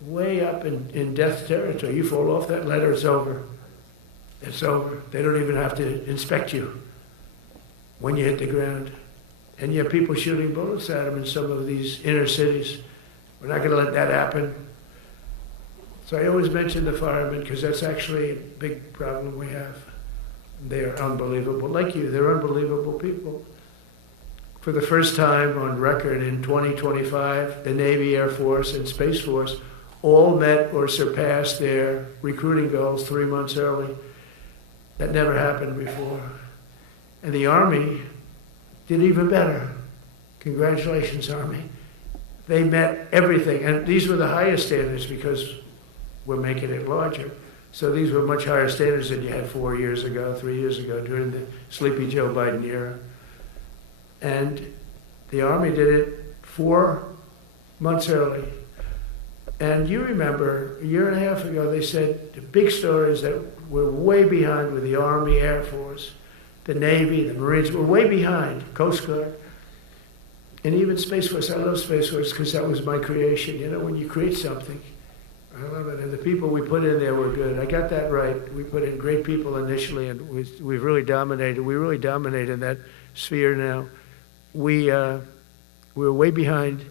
way up in death territory. You fall off that ladder, it's over. It's over. They don't even have to inspect you when you hit the ground. And you have people shooting bullets at them in some of these inner cities. We're not going to let that happen. So I always mention the firemen because that's actually a big problem we have. They're unbelievable. Like you, they're unbelievable people. For the first time on record in 2025, the Navy, Air Force, and Space Force all met or surpassed their recruiting goals 3 months early. That never happened before. And the Army did even better. Congratulations, Army. They met everything. And these were the highest standards because we're making it larger. So these were much higher standards than you had 4 years ago, 3 years ago, during the Sleepy Joe Biden era. And the Army did it 4 months early. And you remember, a year and a half ago, they said the big story is that we're way behind with the Army, Air Force, the Navy, the Marines. We're way behind, Coast Guard. And even Space Force. I love Space Force because that was my creation. You know, when you create something, I love it. And the people we put in there were good. I got that right. We put in great people initially, and we've really dominated. We really dominate in that sphere now. We're way behind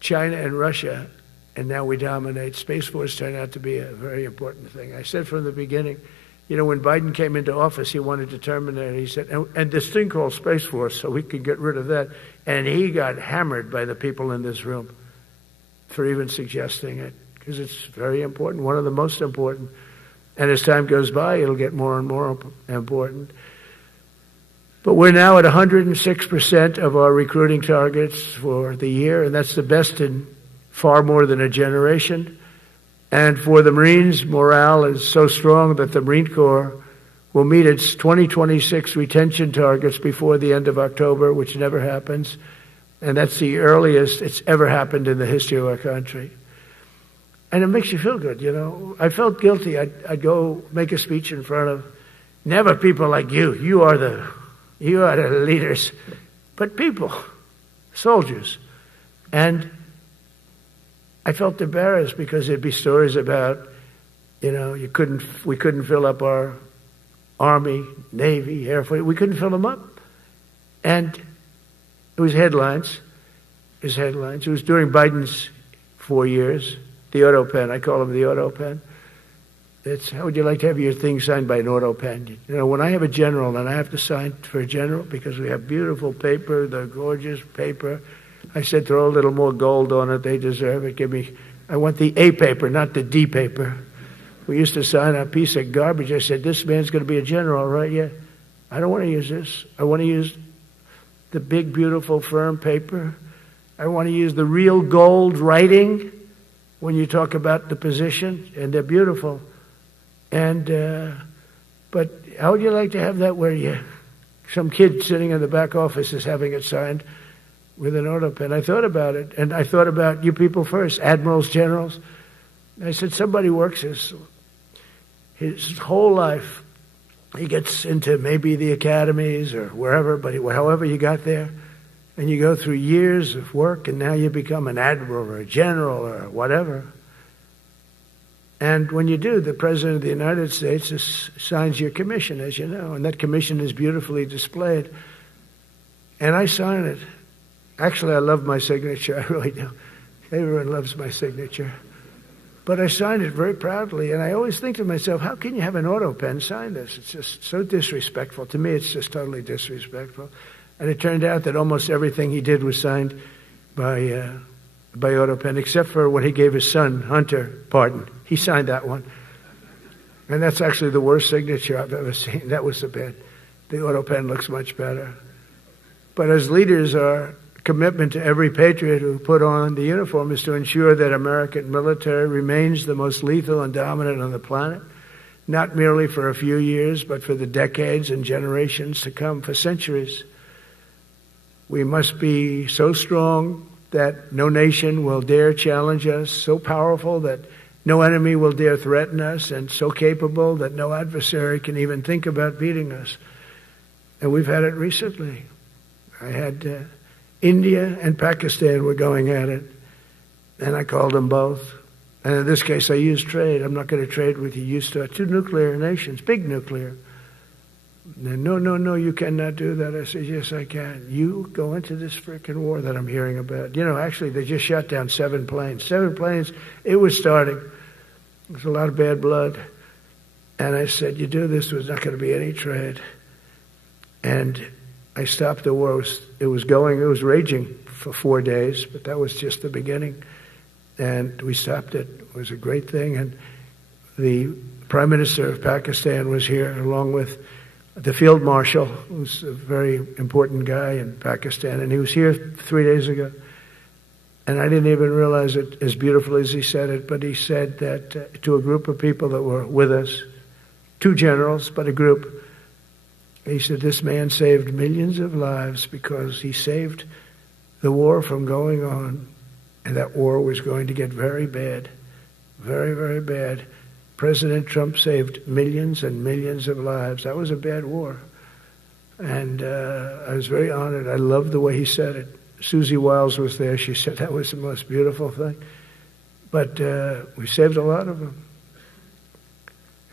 China and Russia, and now we dominate. Space Force turned out to be a very important thing. I said from the beginning, you know, when Biden came into office, he wanted to terminate it. He said, and this thing called Space Force, so we could get rid of that. And he got hammered by the people in this room for even suggesting it, because it's very important, one of the most important. And as time goes by, it'll get more and more important. But we're now at 106% of our recruiting targets for the year, and that's the best in far more than a generation. And for the Marines, morale is so strong that the Marine Corps will meet its 2026 retention targets before the end of October, which never happens. And that's the earliest it's ever happened in the history of our country. And it makes you feel good, you know. I felt guilty. I'd go make a speech in front of never people like you. You are the leaders. But people, soldiers. And I felt embarrassed because there'd be stories about, you know, we couldn't fill up our Army, Navy, Air Force. We couldn't fill them up. And it was headlines. It was during Biden's 4 years. The auto pen, I call him the auto pen. It's, how would you like to have your thing signed by an auto pen? You know, when I have a general and I have to sign for a general because we have beautiful paper, the gorgeous paper, I said throw a little more gold on it. They deserve it. I want the A paper, not the D paper. We used to sign a piece of garbage. I said, this man's going to be a general, right? Yeah. I don't want to use this. I want to use the big, beautiful, firm paper. I want to use the real gold writing when you talk about the position, and they're beautiful. And but how would you like to have that where some kid sitting in the back office is having it signed with an auto pen? I thought about it, and I thought about you people first, admirals, generals. I said, somebody works his whole life. He gets into maybe the academies or wherever, but however you got there, and you go through years of work, and now you become an admiral or a general or whatever. And when you do, the President of the United States signs your commission, as you know, and that commission is beautifully displayed. And I sign it. Actually, I love my signature. I really do. Everyone loves my signature. But I signed it very proudly, and I always think to myself, how can you have an auto pen sign this? It's just so disrespectful. To me, it's just totally disrespectful. And it turned out that almost everything he did was signed by auto pen, except for when he gave his son, Hunter, pardon. He signed that one. And that's actually the worst signature I've ever seen. That was the bad. The auto pen looks much better. But as leaders, our commitment to every patriot who put on the uniform is to ensure that American military remains the most lethal and dominant on the planet, not merely for a few years, but for the decades and generations to come, for centuries. We must be so strong that no nation will dare challenge us, so powerful that no enemy will dare threaten us, and so capable that no adversary can even think about beating us. And we've had it recently. I had India and Pakistan were going at it, and I called them both. And in this case, I used trade. I'm not going to trade with you. Used to 2 nuclear nations, big nuclear. And no, you cannot do that. I said, yes, I can. You go into this freaking war that I'm hearing about. You know, actually, they just shot down 7 planes. 7 planes, it was starting. There's a lot of bad blood. And I said, you do this, there's not going to be any trade. And I stopped the war. It was raging for 4 days, but that was just the beginning. And we stopped it. It was a great thing. And the Prime Minister of Pakistan was here, along with the Field Marshal, who's a very important guy in Pakistan, and he was here 3 days ago. And I didn't even realize it as beautiful as he said it, but he said that to a group of people that were with us, 2 generals, but a group, he said, this man saved millions of lives because he saved the war from going on, and that war was going to get very bad, very, very bad. President Trump saved millions and millions of lives. That was a bad war. And I was very honored. I loved the way he said it. Susie Wiles was there. She said that was the most beautiful thing. But we saved a lot of them.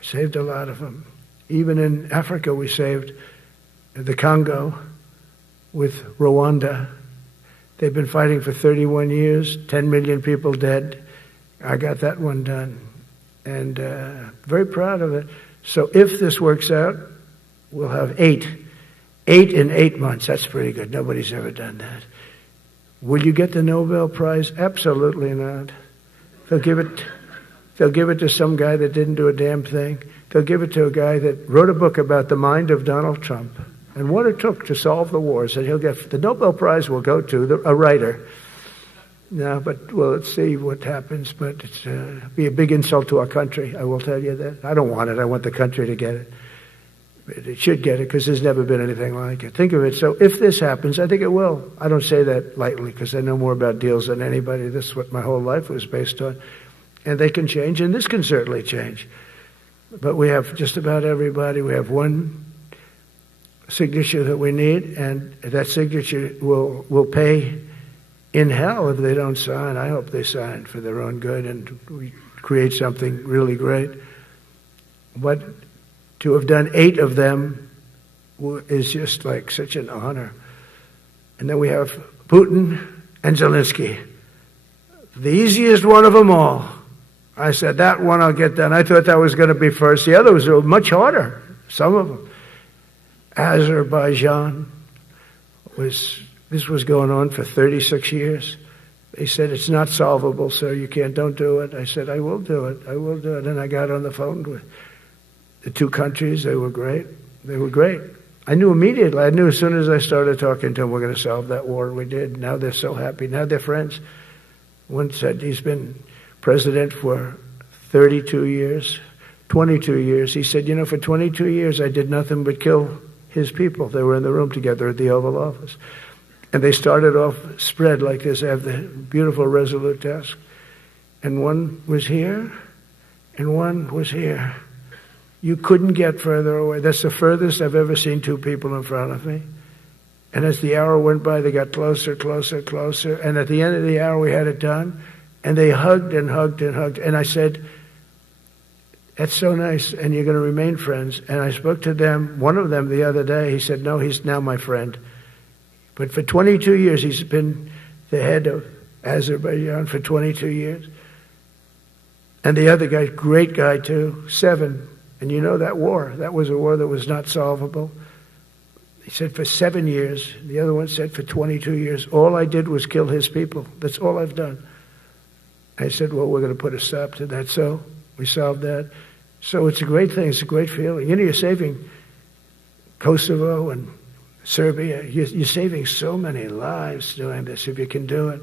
Saved a lot of them. Even in Africa, we saved the Congo with Rwanda. They've been fighting for 31 years, 10 million people dead. I got that one done. And very proud of it. So if this works out, we'll have 8. 8 in 8 months. That's pretty good. Nobody's ever done that. Will you get the Nobel Prize? Absolutely not. They'll give it to some guy that didn't do a damn thing. They'll give it to a guy that wrote a book about the mind of Donald Trump and what it took to solve the wars. And he'll get the Nobel Prize will go to a writer. No, but well, let's see what happens. But it's be a big insult to our country. I will tell you that. I don't want it. I want the country to get it. It should get it because there's never been anything like it. Think of it. So if this happens, I think it will. I don't say that lightly because I know more about deals than anybody. This is what my whole life was based on. And they can change, and this can certainly change. But we have just about everybody. We have one signature that we need, and that signature will pay in hell if they don't sign. I hope they sign for their own good and we create something really great. But to have done 8 of them is just like such an honor. And then we have Putin and Zelensky. The easiest one of them all. I said, that one I'll get done. I thought that was going to be first. The others were much harder, some of them. Azerbaijan this was going on for 36 years. They said, it's not solvable, sir. Don't do it. I said, I will do it. I will do it. And I got on the phone with the 2 countries. They were great. They were great. I knew immediately. I knew as soon as I started talking to them, we're going to solve that war. We did. Now they're so happy. Now they're friends. One said he's been president for 32 years, 22 years. He said, for 22 years I did nothing but kill his people. They were in the room together at the Oval Office. And they started off spread like this. They have the beautiful Resolute desk. And one was here, and one was here. You couldn't get further away. That's the furthest I've ever seen 2 people in front of me. And as the hour went by, they got closer, closer, closer. And at the end of the hour, we had it done. And they hugged and hugged and hugged. And I said, that's so nice, and you're going to remain friends. And I spoke to them, one of them the other day. He said, no, he's now my friend. But for 22 years, he's been the head of Azerbaijan for 22 years. And the other guy, great guy too, 7. And that war, that was a war that was not solvable. He said for 7 years. The other one said for 22 years. All I did was kill his people. That's all I've done. I said, well, we're going to put a stop to that. So we solved that. So it's a great thing. It's a great feeling. You're saving Kosovo and Serbia. You're saving so many lives doing this if you can do it.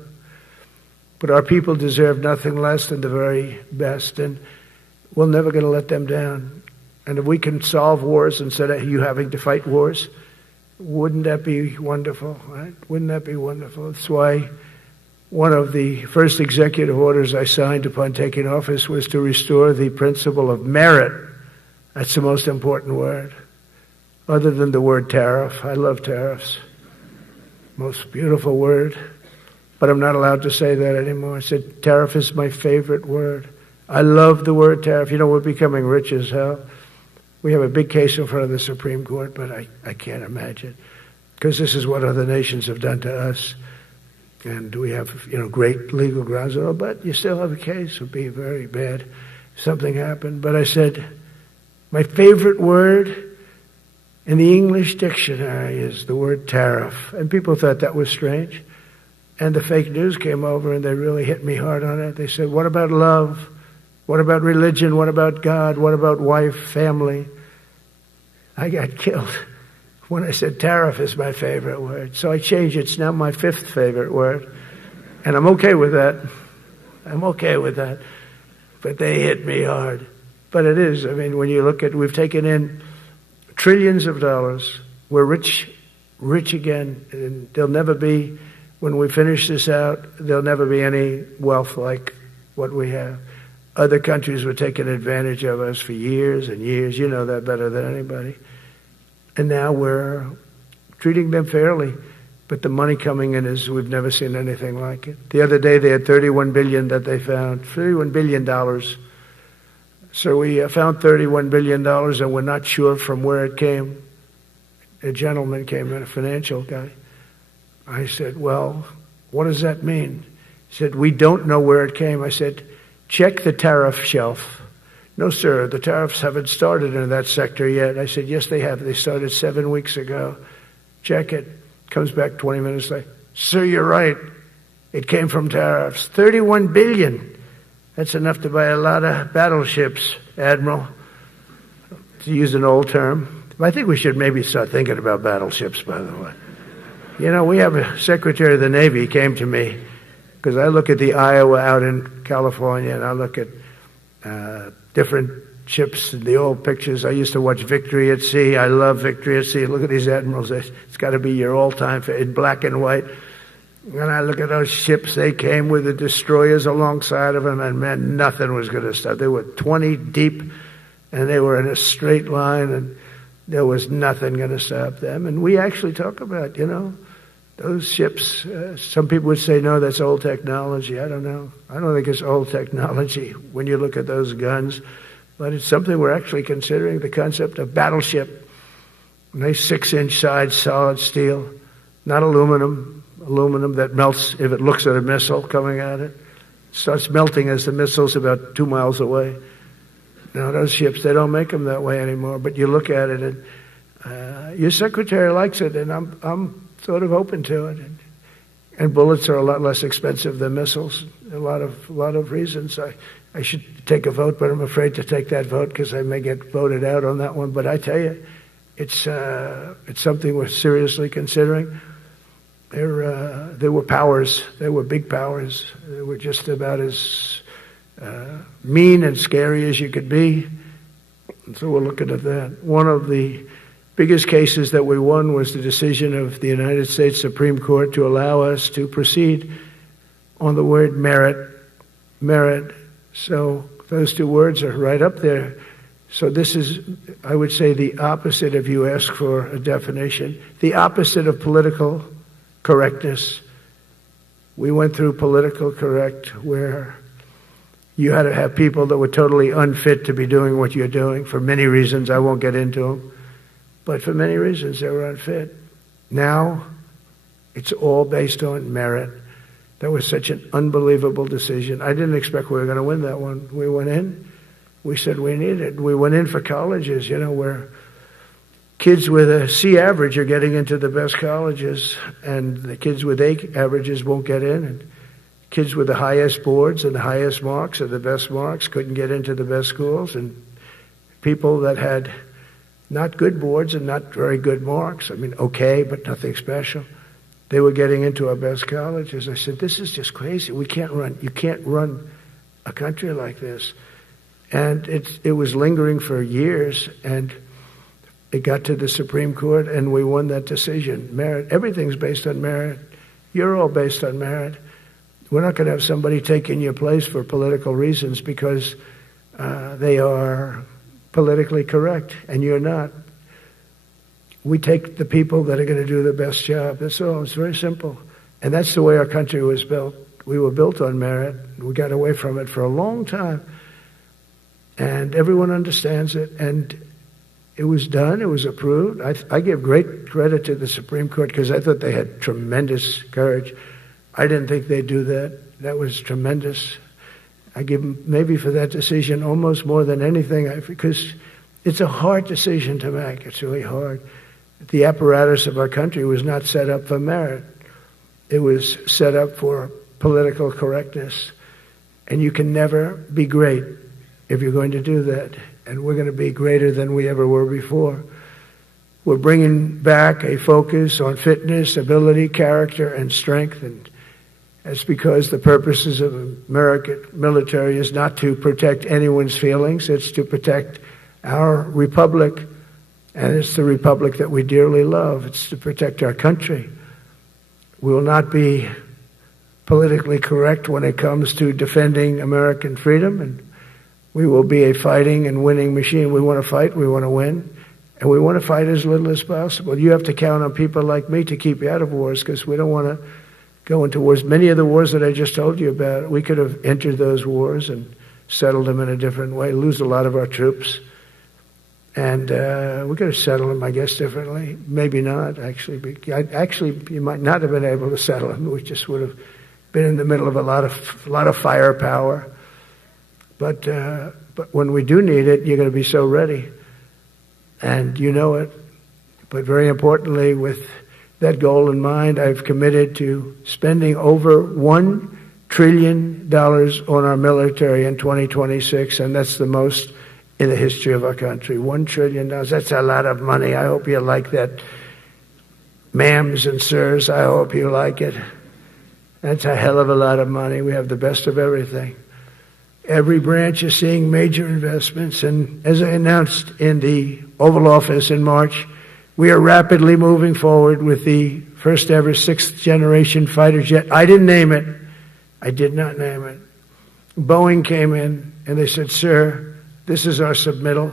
But our people deserve nothing less than the very best, and we're never going to let them down. And if we can solve wars instead of you having to fight wars, wouldn't that be wonderful, right? Wouldn't that be wonderful? That's why one of the first executive orders I signed upon taking office was to restore the principle of merit. That's the most important word. Other than the word tariff. I love tariffs. Most beautiful word. But I'm not allowed to say that anymore. I said tariff is my favorite word. I love the word tariff. We're becoming rich as hell. We have a big case in front of the Supreme Court, but I can't imagine. Because this is what other nations have done to us. And we have, great legal grounds. But you still have a case. It would be very bad if something happened. But I said, my favorite word in the English dictionary is the word tariff. And people thought that was strange. And the fake news came over and they really hit me hard on it. They said, what about love? What about religion? What about God? What about wife, family? I got killed when I said tariff is my favorite word. So I changed it. It's now my 5th favorite word. And I'm okay with that. I'm okay with that. But they hit me hard. But it is. I mean, when you look at, we've taken in trillions of dollars. We're rich again. And there'll never be, when we finish this out, there'll never be any wealth like what we have. Other countries were taking advantage of us for years and years. You know that better than anybody. And now we're treating them fairly. But the money coming in is, we've never seen anything like it. The other day they had $31 billion that they found, $31 billion. So we found $31 billion and we're not sure from where it came. A gentleman came in, a financial guy. I said, well, what does that mean? He said, we don't know where it came. I said, check the tariff shelf. No, sir, the tariffs haven't started in that sector yet. I said, yes, they have. They started 7 weeks ago. Check it. Comes back 20 minutes later. Sir, you're right. It came from tariffs. $31 billion. That's enough to buy a lot of battleships, Admiral, to use an old term. I think we should maybe start thinking about battleships, by the way. You know, we have a Secretary of the Navy came to me, because I look at the Iowa out in California, and I look at different ships and the old pictures. I used to watch Victory at Sea. I love Victory at Sea. Look at these admirals. It's got to be your all-time in black and white. And I look at those ships. They came with the destroyers alongside of them, and man, nothing was going to stop. They were 20 deep, and they were in a straight line, and there was nothing going to stop them. And we actually talk about, you know, those ships. Some people would say, no, that's old technology. I don't know. I don't think it's old technology when you look at those guns. But it's something we're actually considering, the concept of battleship. Nice 6-inch sides, solid steel, not aluminum that melts if it looks at a missile coming at it. It starts melting as the missile's about 2 miles away. Now, those ships, they don't make them that way anymore. But you look at it, and your secretary likes it, and I'm sort of open to it. And bullets are a lot less expensive than missiles. A lot of reasons. I should take a vote, but I'm afraid to take that vote because I may get voted out on that one. But I tell you, it's something we're seriously considering. There were powers. There were big powers. They were just about as mean and scary as you could be. And so we're looking at that. One of the biggest cases that we won was the decision of the United States Supreme Court to allow us to proceed on the word merit. Merit. So those two words are right up there. So this is, I would say, the opposite if you ask for a definition. The opposite of political correctness. We went through political correct where you had to have people that were totally unfit to be doing what you're doing for many reasons. I won't get into them. But for many reasons, they were unfit. Now, it's all based on merit. That was such an unbelievable decision. I didn't expect we were going to win that one. We went in. We said we needed it. We went in for colleges, you know, where kids with a C average are getting into the best colleges, and the kids with A averages won't get in. And kids with the highest boards and the highest marks or the best marks couldn't get into the best schools. And people that had not good boards and not very good marks, I mean, okay, but nothing special, they were getting into our best colleges. I said, this is just crazy. You can't run a country like this. And it was lingering for years, and it got to the Supreme Court, and we won that decision. Merit, everything's based on merit. You're all based on merit. We're not going to have somebody taking your place for political reasons because they are politically correct, and you're not. We take the people that are going to do the best job. That's all. It's very simple. And that's the way our country was built. We were built on merit. We got away from it for a long time. And everyone understands it. And it was done. It was approved. I give great credit to the Supreme Court because I thought they had tremendous courage. I didn't think they'd do that. That was tremendous. I give them maybe for that decision almost more than anything because it's a hard decision to make. It's really hard. The apparatus of our country was not set up for merit. It was set up for political correctness. And you can never be great if you're going to do that. And we're going to be greater than we ever were before. We're bringing back a focus on fitness, ability, character, and strength. It's because the purposes of American military is not to protect anyone's feelings. It's to protect our republic, and it's the republic that we dearly love. It's to protect our country. We will not be politically correct when it comes to defending American freedom, and we will be a fighting and winning machine. We want to fight, we want to win, and we want to fight as little as possible. You have to count on people like me to keep you out of wars, because we don't want to go into wars. Many of the wars that I just told you about, we could have entered those wars and settled them in a different way, lose a lot of our troops. And we could have settled them, I guess, differently. Maybe not, actually. Actually, you might not have been able to settle them. We just would have been in the middle of a lot of firepower. But when we do need it, you're going to be so ready. And you know it. But very importantly, with that goal in mind, I've committed to spending over $1 trillion on our military in 2026, and that's the most in the history of our country. $1 trillion. That's a lot of money. I hope you like that. Ma'ams and sirs, I hope you like it. That's a hell of a lot of money. We have the best of everything. Every branch is seeing major investments, and as I announced in the Oval Office in March, we are rapidly moving forward with the first ever 6th generation fighter jet. I didn't name it. I did not name it. Boeing came in and they said, "Sir, this is our submittal.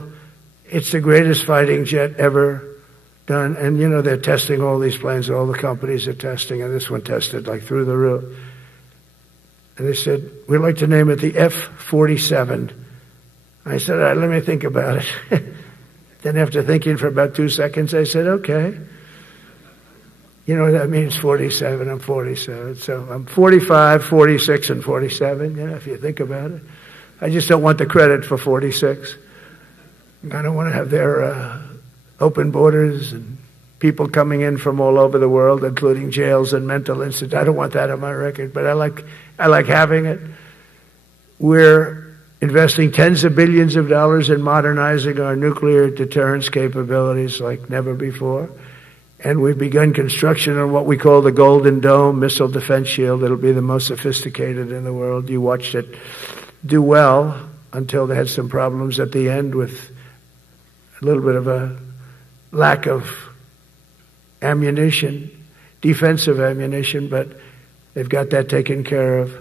It's the greatest fighting jet ever done." And you know, they're testing all these planes, all the companies are testing, and this one tested like through the roof. And they said, "We'd like to name it the F-47. I said, "All right, let me think about it." Then after thinking for about 2 seconds, I said, "Okay." You know, that means 47. I'm 47. So I'm 45, 46, and 47, you know, if you think about it. I just don't want the credit for 46. I don't want to have their open borders and people coming in from all over the world, including jails and mental institutes. I don't want that on my record, but I like having it. We're investing tens of billions of dollars in modernizing our nuclear deterrence capabilities like never before. And we've begun construction on what we call the Golden Dome missile defense shield. It'll be the most sophisticated in the world. You watched it do well until they had some problems at the end with a little bit of a lack of ammunition, defensive ammunition, but they've got that taken care of.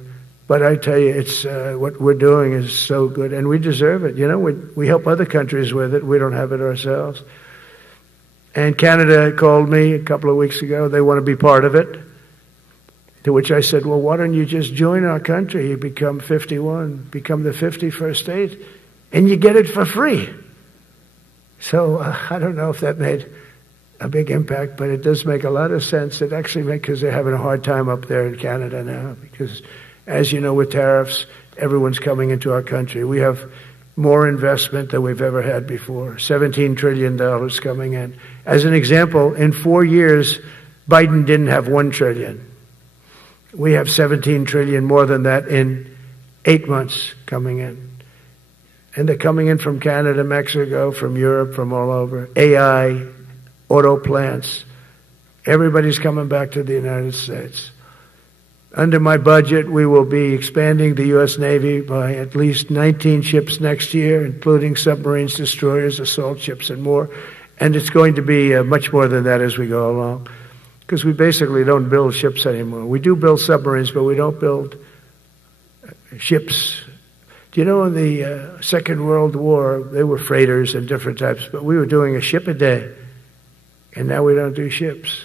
But I tell you, it's what we're doing is so good, and we deserve it. You know, we help other countries with it. We don't have it ourselves. And Canada called me a couple of weeks ago. They want to be part of it. To which I said, "Well, why don't you just join our country? You become 51, become the 51st state, and you get it for free." So I don't know if that made a big impact, but it does make a lot of sense. It actually makes, because they're having a hard time up there in Canada now, because as you know, with tariffs, everyone's coming into our country. We have more investment than we've ever had before, $17 trillion coming in. As an example, in 4 years, Biden didn't have $1 trillion. We have $17 trillion more than that in 8 months coming in. And they're coming in from Canada, Mexico, from Europe, from all over. AI, auto plants. Everybody's coming back to the United States. Under my budget, we will be expanding the U.S. Navy by at least 19 ships next year, including submarines, destroyers, assault ships, and more. And it's going to be much more than that as we go along, because we basically don't build ships anymore. We do build submarines, but we don't build ships. Do you know in the Second World War, they were freighters and different types, but we were doing a ship a day, and now we don't do ships.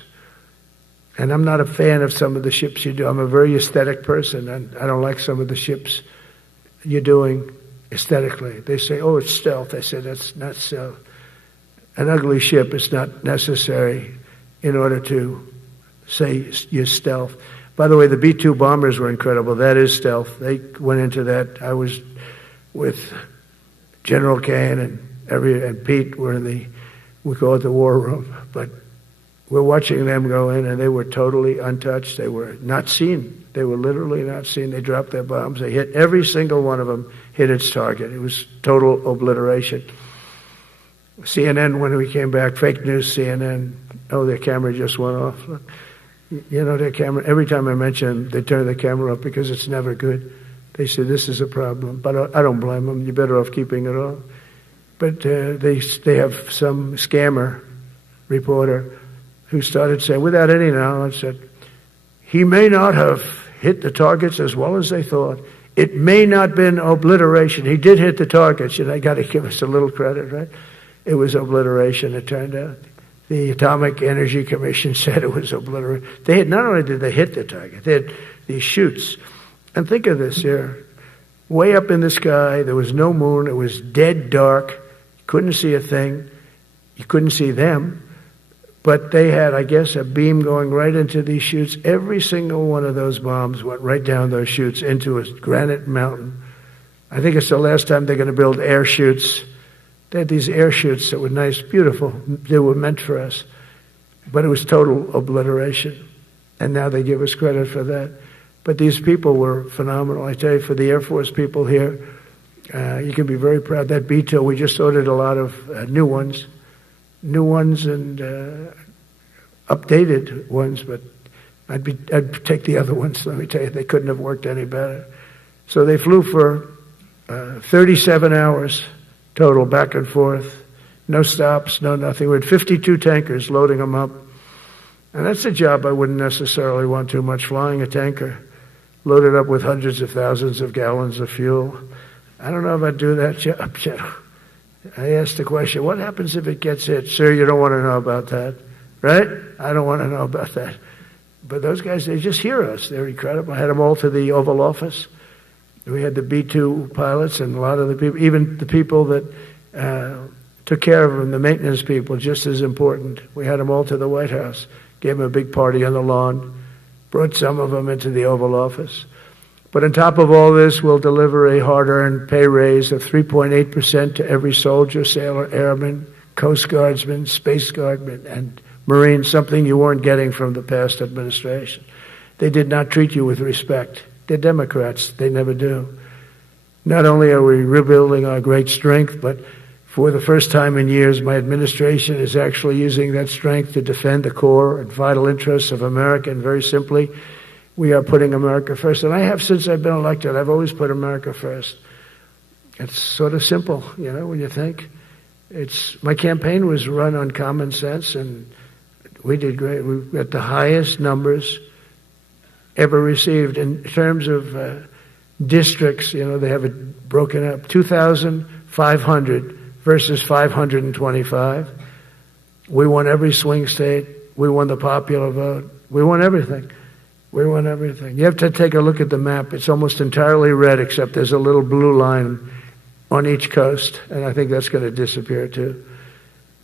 And I'm not a fan of some of the ships you do. I'm a very aesthetic person, and I don't like some of the ships you're doing aesthetically. They say, "Oh, it's stealth." I say, "That's not stealth. An ugly ship is not necessary in order to say you're stealth." By the way, the B-2 bombers were incredible. That is stealth. They went into that. I was with General Kane and Pete were in we call it the war room, but we're watching them go in, and they were totally untouched. They were not seen. They were literally not seen. They dropped their bombs. They hit every single one of them, hit its target. It was total obliteration. CNN, when we came back, fake news CNN, oh, their camera just went off. You know, their camera, every time I mention them, they turn the camera off because it's never good. They say, this is a problem. But I don't blame them. You're better off keeping it off. But they have some scammer reporter who started saying, without any knowledge, that he may not have hit the targets as well as they thought. It may not have been obliteration. He did hit the targets, and I got to give us a little credit, right? It was obliteration, it turned out. The Atomic Energy Commission said it was obliteration. They had, not only did they hit the target, they had these chutes. And think of this here. Way up in the sky, there was no moon. It was dead dark. You couldn't see a thing. You couldn't see them. But they had, I guess, a beam going right into these chutes. Every single one of those bombs went right down those chutes into a granite mountain. I think it's the last time they're going to build air chutes. They had these air chutes that were nice, beautiful. They were meant for us. But it was total obliteration. And now they give us credit for that. But these people were phenomenal. I tell you, for the Air Force people here, you can be very proud. That B-2, we just ordered a lot of new ones and updated ones, but I'd take the other ones. Let me tell you, they couldn't have worked any better. So they flew for 37 hours total, back and forth, no stops, no nothing. We had 52 tankers loading them up, and that's a job I wouldn't necessarily want too much, flying a tanker, loaded up with hundreds of thousands of gallons of fuel. I don't know if I'd do that job, you know. I asked the question, what happens if it gets hit? Sir, you don't want to know about that, right? I don't want to know about that. But those guys, they just hear us. They're incredible. I had them all to the Oval Office. We had the B-2 pilots and a lot of the people, even the people that took care of them, the maintenance people, just as important. We had them all to the White House, gave them a big party on the lawn, brought some of them into the Oval Office. But on top of all this, we'll deliver a hard-earned pay raise of 3.8% to every soldier, sailor, airman, Coast Guardsman, Space Guardman, and Marine, something you weren't getting from the past administration. They did not treat you with respect. They're Democrats. They never do. Not only are we rebuilding our great strength, but for the first time in years, my administration is actually using that strength to defend the core and vital interests of America. And very simply, we are putting America first. And I have since I've been elected. I've always put America first. It's sort of simple, you know, when you think. My campaign was run on common sense, and we did great. We got the highest numbers ever received in terms of districts. You know, they have it broken up, 2,500 versus 525. We won every swing state. We won the popular vote. We won everything. We won everything. You have to take a look at the map. It's almost entirely red, except there's a little blue line on each coast, and I think that's going to disappear too.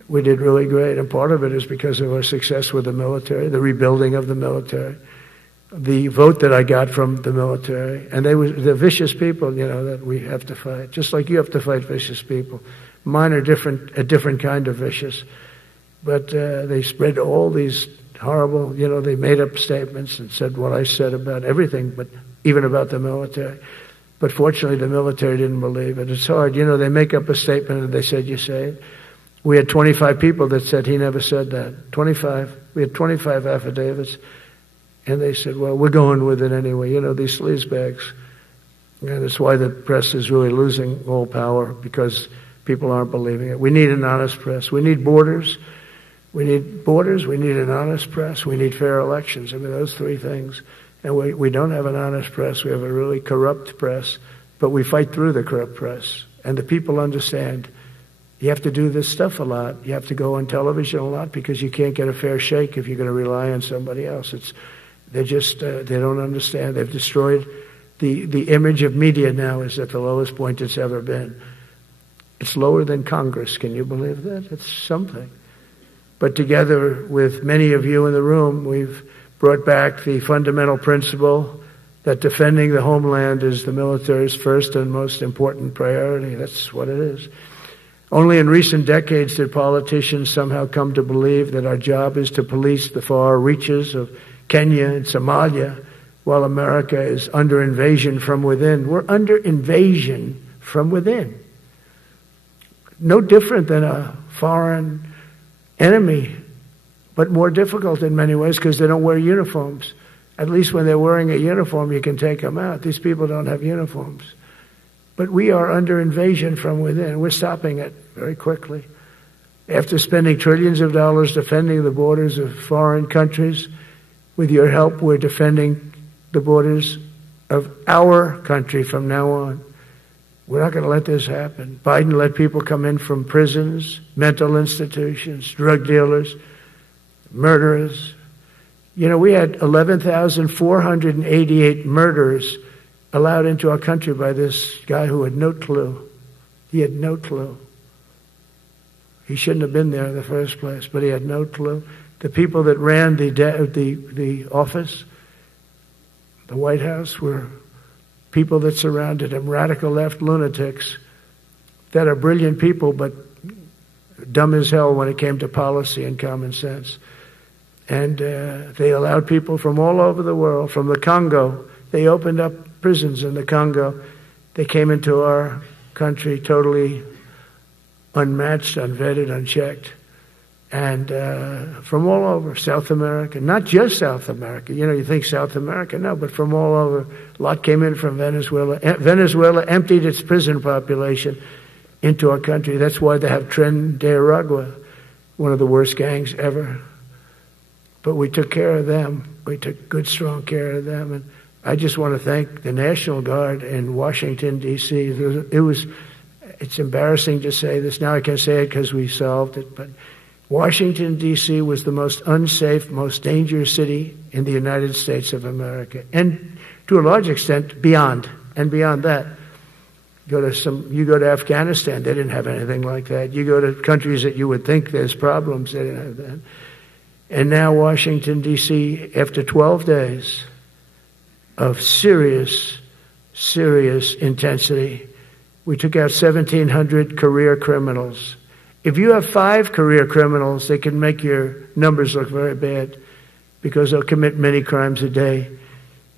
We did really great, and part of it is because of our success with the military, the rebuilding of the military, the vote that I got from the military, and they're vicious people, you know, that we have to fight, just like you have to fight vicious people. Mine are a different kind of vicious, but they spread all these horrible, you know, they made up statements and said what I said about everything, but even about the military. But fortunately, the military didn't believe it. It's hard. You know, they make up a statement and they said, you say it. We had 25 people that said he never said that. 25. We had 25 affidavits. And they said, well, we're going with it anyway. You know, these sleazebags. And that's why the press is really losing all power, because people aren't believing it. We need an honest press. We need borders. We need borders. We need an honest press. We need fair elections. I mean, those three things. And we don't have an honest press. We have a really corrupt press. But we fight through the corrupt press. And the people understand you have to do this stuff a lot. You have to go on television a lot, because you can't get a fair shake if you're going to rely on somebody else. They don't understand. They've destroyed the image of media now is at the lowest point it's ever been. It's lower than Congress. Can you believe that? It's something. But together with many of you in the room, we've brought back the fundamental principle that defending the homeland is the military's first and most important priority. That's what it is. Only in recent decades did politicians somehow come to believe that our job is to police the far reaches of Kenya and Somalia, while America is under invasion from within. We're under invasion from within. No different than a foreign enemy but more difficult in many ways because they don't wear uniforms. At least when they're wearing a uniform, you can take them out. These people don't have uniforms. But we are under invasion from within. We're stopping it very quickly. After spending trillions of dollars defending the borders of foreign countries, with your help, we're defending the borders of our country from now on. We're not going to let this happen. Biden let people come in from prisons, mental institutions, drug dealers, murderers. You know, we had 11,488 murderers allowed into our country by this guy who had no clue. He had no clue. He shouldn't have been there in the first place, but he had no clue. The people that ran the office, the White House, were people that surrounded him, radical left lunatics that are brilliant people, but dumb as hell when it came to policy and common sense. And they allowed people from all over the world, from the Congo. They opened up prisons in the Congo. They came into our country totally unmatched, unvetted, unchecked. And from all over, South America, not just South America. You know, you think South America, no, but from all over. A lot came in from Venezuela. Venezuela emptied its prison population into our country. That's why they have Tren de Aragua, one of the worst gangs ever. But we took care of them. We took good, strong care of them. And I just want to thank the National Guard in Washington, D.C. It's embarrassing to say this. Now I can say it because we solved it. But Washington, D.C. was the most unsafe, most dangerous city in the United States of America. And to a large extent, beyond. And beyond that. You go to Afghanistan, they didn't have anything like that. You go to countries that you would think there's problems, they didn't have that. And now Washington, D.C., after 12 days of serious, serious intensity, we took out 1,700 career criminals. If you have 5 career criminals, they can make your numbers look very bad because they'll commit many crimes a day.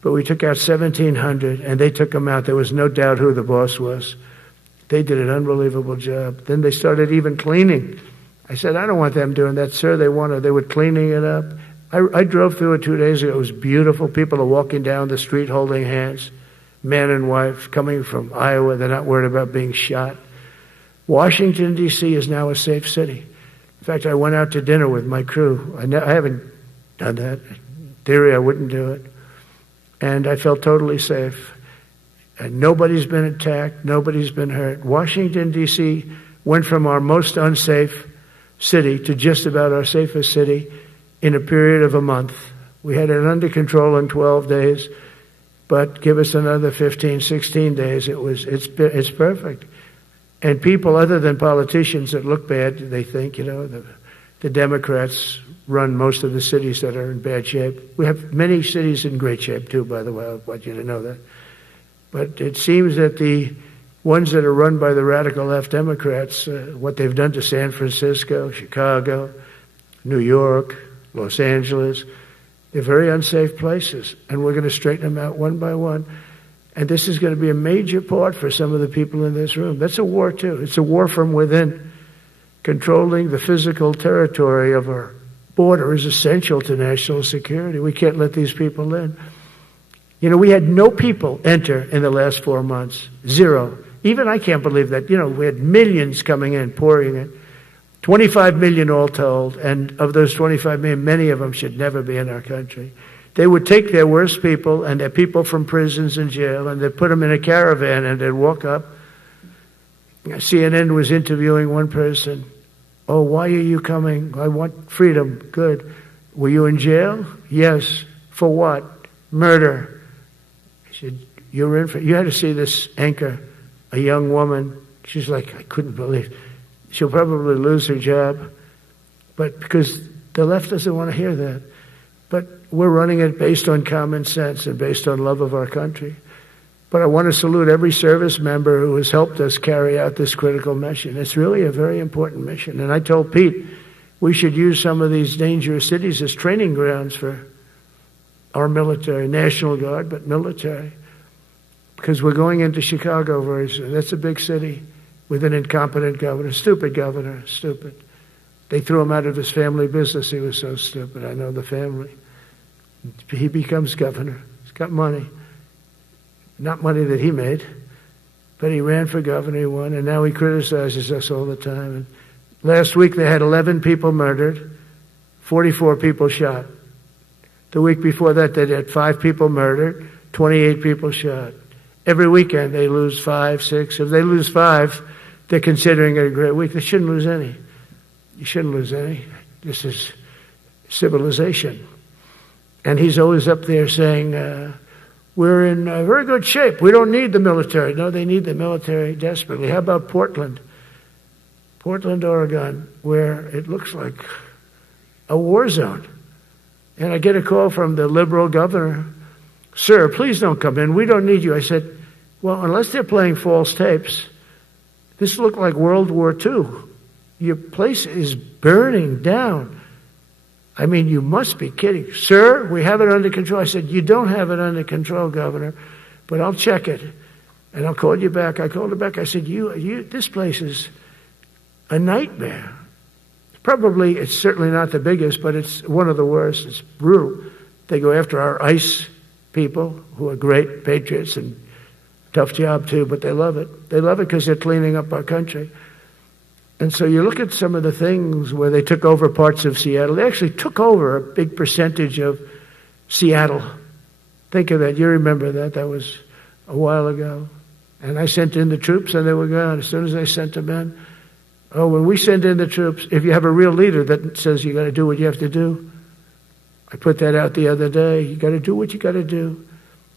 But we took out 1,700, and they took them out. There was no doubt who the boss was. They did an unbelievable job. Then they started even cleaning. I said, I don't want them doing that, sir. They were cleaning it up. I drove through it 2 days ago. It was beautiful. People are walking down the street holding hands, man and wife, coming from Iowa. They're not worried about being shot. Washington, D.C. is now a safe city. In fact, I went out to dinner with my crew. I haven't done that. In theory, I wouldn't do it. And I felt totally safe. And nobody's been attacked. Nobody's been hurt. Washington, D.C. went from our most unsafe city to just about our safest city in a period of a month. We had it under control in 12 days, but give us another 15, 16 days. It's perfect. And people other than politicians that look bad, they think, the Democrats run most of the cities that are in bad shape. We have many cities in great shape too, by the way. I want you to know that. But it seems that the ones that are run by the radical left Democrats, what they've done to San Francisco, Chicago, New York, Los Angeles, they're very unsafe places. And we're going to straighten them out one by one. And this is going to be a major part for some of the people in this room. That's a war too. It's a war from within. Controlling the physical territory of our border is essential to national security. We can't let these people in. We had no people enter in the last 4 months. 0. Even I can't believe that. We had millions coming in, pouring in. 25 million all told. And of those 25 million, many of them should never be in our country. They would take their worst people and their people from prisons and jail, and they'd put them in a caravan and they'd walk up. CNN was interviewing one person. Oh, why are you coming? I want freedom. Good. Were you in jail? Yes. For what? Murder. He said, you had to see this anchor, a young woman. She's like, I couldn't believe. She'll probably lose her job. But because the left doesn't want to hear that. But we're running it based on common sense and based on love of our country. But I want to salute every service member who has helped us carry out this critical mission. It's really a very important mission. And I told Pete, we should use some of these dangerous cities as training grounds for our military, National Guard, but military. Because we're going into Chicago very soon. That's a big city with an incompetent governor, stupid governor, stupid. They threw him out of his family business. He was so stupid. I know the family. He becomes governor. He's got money. Not money that he made, but he ran for governor, he won, and now he criticizes us all the time. And last week they had 11 people murdered, 44 people shot. The week before that they had 5 people murdered, 28 people shot. Every weekend they lose 5, 6. If they lose 5, they're considering it a great week. They shouldn't lose any. You shouldn't lose any. This is civilization. And he's always up there saying, we're in very good shape. We don't need the military. No, they need the military desperately. How about Portland? Portland, Oregon, where it looks like a war zone. And I get a call from the liberal governor. Sir, please don't come in. We don't need you. I said, well, unless they're playing false tapes, this looked like World War II. Your place is burning down. I mean, you must be kidding. Sir, we have it under control. I said, you don't have it under control, Governor, but I'll check it, and I'll call you back. I called her back. I said, this place is a nightmare. Probably, it's certainly not the biggest, but it's one of the worst. It's brutal. They go after our ICE people, who are great patriots, and tough job too, but they love it. They love it because they're cleaning up our country. And so you look at some of the things where they took over parts of Seattle. They actually took over a big percentage of Seattle. Think of that. You remember that. That was a while ago. And I sent in the troops and they were gone. As soon as I sent them in, when we send in the troops, if you have a real leader that says you got to do what you have to do, I put that out the other day. You got to do what you got to do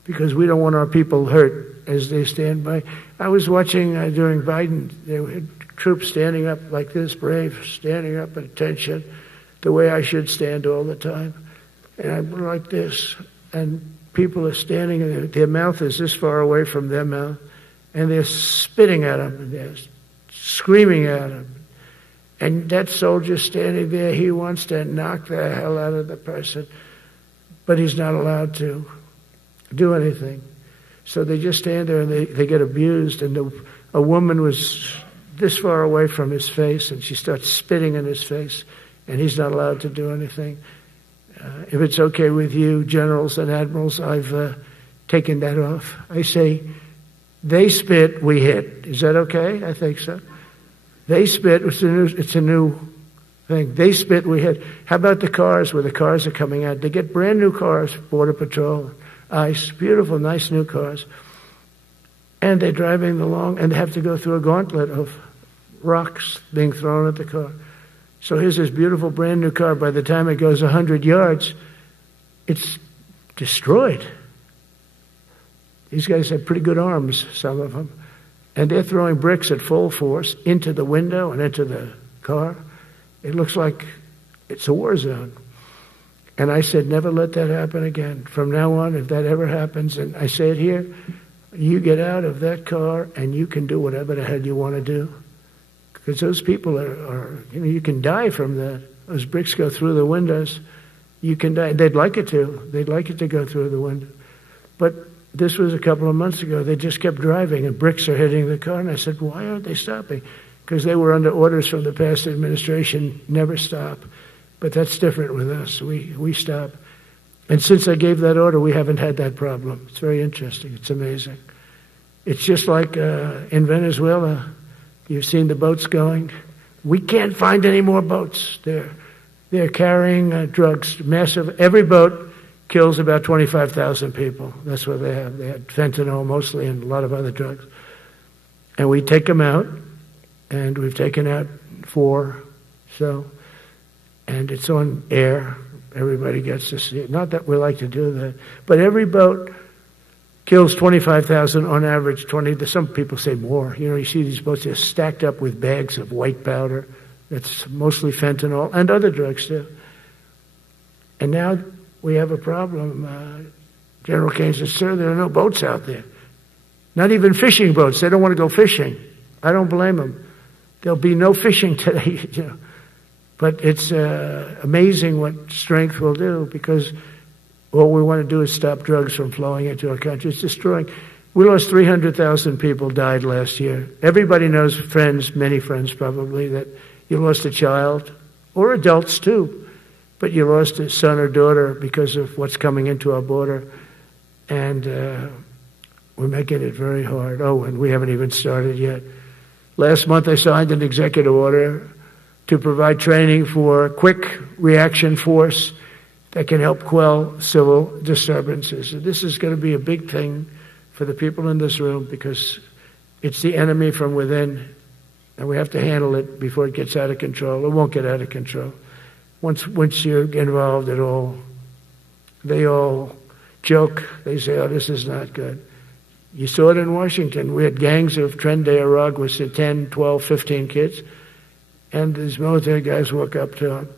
because we don't want our people hurt as they stand by. I was watching during Biden, there were troops standing up like this, brave, standing up at attention, the way I should stand all the time. And I'm like this, and people are standing, and their mouth is this far away from their mouth, and they're spitting at them, and they're screaming at them. And that soldier standing there, he wants to knock the hell out of the person, but he's not allowed to do anything. So they just stand there and they get abused. And a woman was this far away from his face, and she starts spitting in his face, and he's not allowed to do anything. If it's okay with you, generals and admirals, I've taken that off. I say, they spit, we hit. Is that okay? I think so. They spit, it's a new thing. They spit, we hit. How about the cars where the cars are coming out? They get brand new cars, Border Patrol, ICE, beautiful, nice new cars. And they're driving along and they have to go through a gauntlet of rocks being thrown at the car. So here's this beautiful brand new car. By the time it goes 100 yards, it's destroyed. These guys have pretty good arms, some of them. And they're throwing bricks at full force into the window and into the car. It looks like it's a war zone. And I said, never let that happen again. From now on, if that ever happens, and I say it here, you get out of that car and you can do whatever the hell you want to do. Because those people are you can die from that. Those bricks go through the windows. You can die. They'd like it to. They'd like it to go through the window. But this was a couple of months ago. They just kept driving and bricks are hitting the car. And I said, why aren't they stopping? Because they were under orders from the past administration, never stop. But that's different with us. We stop. And since I gave that order, we haven't had that problem. It's very interesting. It's amazing. It's just like in Venezuela. You've seen the boats going. We can't find any more boats. They're carrying drugs, massive. Every boat kills about 25,000 people. That's what they have. They had fentanyl mostly and a lot of other drugs. And we take them out, and we've taken out 4. And it's on air. Everybody gets to see it. Not that we like to do that, but every boat kills 25,000 on average. 20. Some people say more. You see these boats, they're stacked up with bags of white powder. That's mostly fentanyl and other drugs too. And now we have a problem. General Kane says, sir, there are no boats out there. Not even fishing boats. They don't want to go fishing. I don't blame them. There'll be no fishing today. But it's amazing what strength will do, because all we want to do is stop drugs from flowing into our country. It's destroying. We lost 300,000 people died last year. Everybody knows, friends, many friends probably, that you lost a child or adults too. But you lost a son or daughter because of what's coming into our border. And we're making it very hard. Oh, and we haven't even started yet. Last month I signed an executive order to provide training for a quick reaction force that can help quell civil disturbances. And this is going to be a big thing for the people in this room because it's the enemy from within, and we have to handle it before it gets out of control. It won't get out of control. Once you're involved at all, they all joke. They say, oh, this is not good. You saw it in Washington. We had gangs of Trenday Arag with 10, 12, 15 kids, and these military guys walk up to them,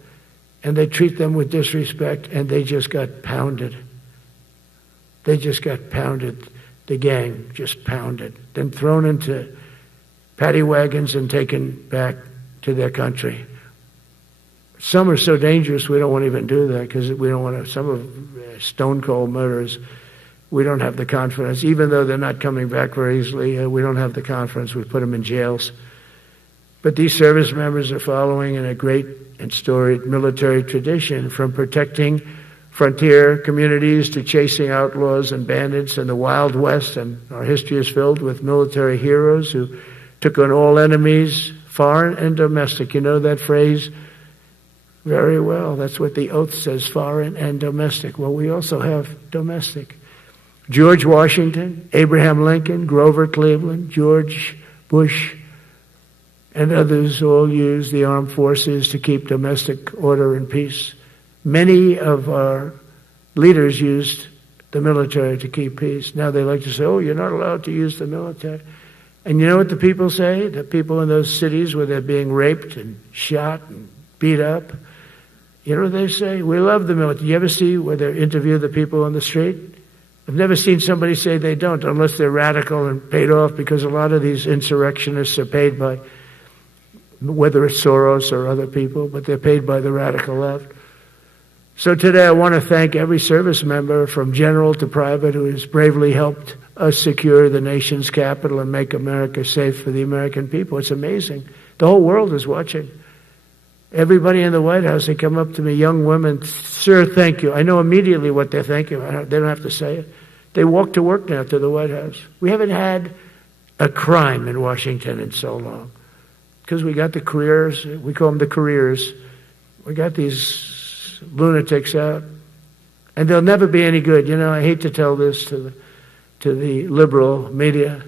and they treat them with disrespect, and they just got pounded. They just got pounded. The gang just pounded. Then thrown into paddy wagons and taken back to their country. Some are so dangerous we don't want to even do that because we don't want to. Some of stone cold murderers, we don't have the confidence. Even though they're not coming back very easily, we don't have the confidence. We put them in jails. But these service members are following in a great and storied military tradition, from protecting frontier communities to chasing outlaws and bandits in the Wild West. And our history is filled with military heroes who took on all enemies, foreign and domestic. You know that phrase very well. That's what the oath says, foreign and domestic. Well, we also have domestic. George Washington, Abraham Lincoln, Grover Cleveland, George Bush, and others all used the armed forces to keep domestic order and peace. Many of our leaders used the military to keep peace. Now they like to say, oh, you're not allowed to use the military. And you know what the people say? The people in those cities where they're being raped and shot and beat up, you know what they say? We love the military. You ever see where they interview the people on the street? I've never seen somebody say they don't, unless they're radical and paid off, because a lot of these insurrectionists are paid by, whether it's Soros or other people, but they're paid by the radical left. So today I want to thank every service member from general to private who has bravely helped us secure the nation's capital and make America safe for the American people. It's amazing. The whole world is watching. Everybody in the White House, they come up to me, young women, sir, thank you. I know immediately what they're thanking. They don't have to say it. They walk to work now to the White House. We haven't had a crime in Washington in so long because we got the careers. We call them the careers. We got these lunatics out, and they'll never be any good. You know, I hate to tell this to the liberal media.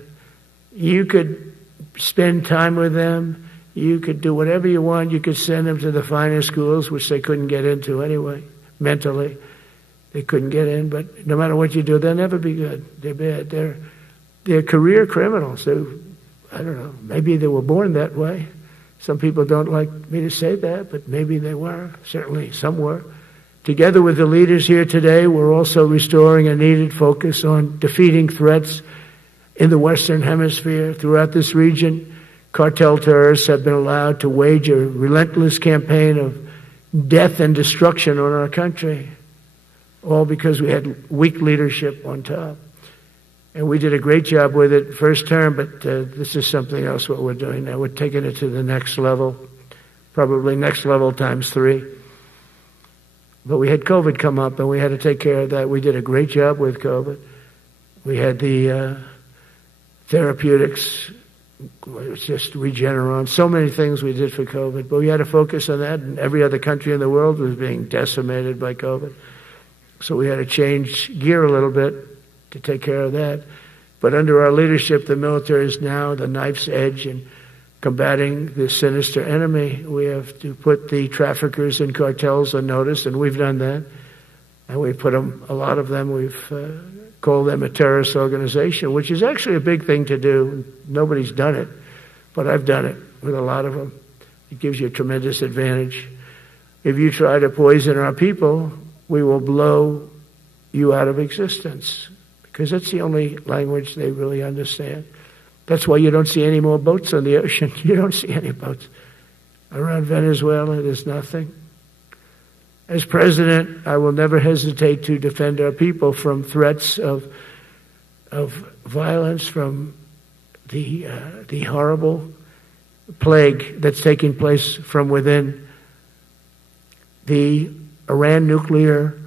You could spend time with them. You could do whatever you want. You could send them to the finer schools, which they couldn't get into anyway, mentally. They couldn't get in, but no matter what you do, they'll never be good. They're bad. They're career criminals. I don't know, maybe they were born that way. Some people don't like me to say that, but maybe they were. Certainly some were. Together with the leaders here today, we're also restoring a needed focus on defeating threats in the Western Hemisphere. Throughout this region, cartel terrorists have been allowed to wage a relentless campaign of death and destruction on our country, all because we had weak leadership on top. And we did a great job with it first term, but this is something else what we're doing now. We're taking it to the next level, probably next level times 3. But we had COVID come up, and we had to take care of that. We did a great job with COVID. We had the therapeutics. It's just Regeneron. So many things we did for COVID, but we had to focus on that, and every other country in the world was being decimated by COVID. So we had to change gear a little bit to take care of that. But under our leadership, the military is now the knife's edge in combating this sinister enemy. We have to put the traffickers and cartels on notice, and we've done that. And we put them, a lot of them, we've called them a terrorist organization, which is actually a big thing to do. Nobody's done it, but I've done it with a lot of them. It gives you a tremendous advantage. If you try to poison our people, we will blow you out of existence, because that's the only language they really understand. That's why you don't see any more boats on the ocean. You don't see any boats. Around Venezuela, there's nothing. As president, I will never hesitate to defend our people from threats of violence, from the horrible plague that's taking place from within the Iran nuclear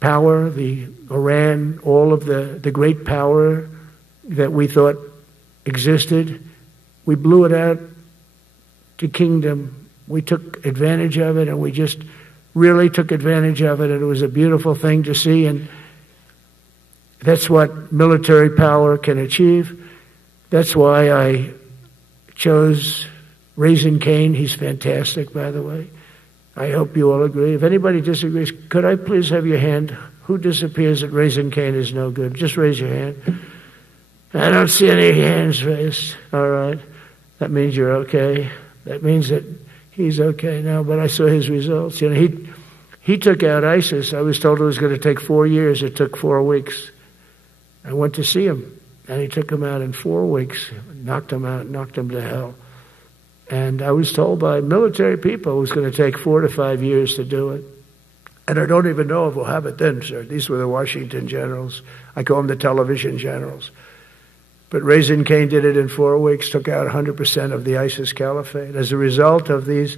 power, the Iran, all of the great power that we thought existed, we blew it out to kingdom. We took advantage of it, and we just really took advantage of it, and it was a beautiful thing to see, and that's what military power can achieve. That's why I chose Raising Cane. He's fantastic, by the way. I hope you all agree. If anybody disagrees, could I please have your hand? Who disappears at Raising Cane is no good? Just raise your hand. I don't see any hands raised. All right. That means you're okay. That means that he's okay now, but I saw his results. You know, he took out ISIS. I was told it was going to take 4 years. It took 4 weeks. I went to see him, and he took him out in 4 weeks, knocked him out, knocked him to hell. And I was told by military people it was going to take 4 to 5 years to do it. And I don't even know if we'll have it then, sir. These were the Washington generals. I call them the television generals. But Raising Cane did it in 4 weeks, took out 100% of the ISIS caliphate. As a result of these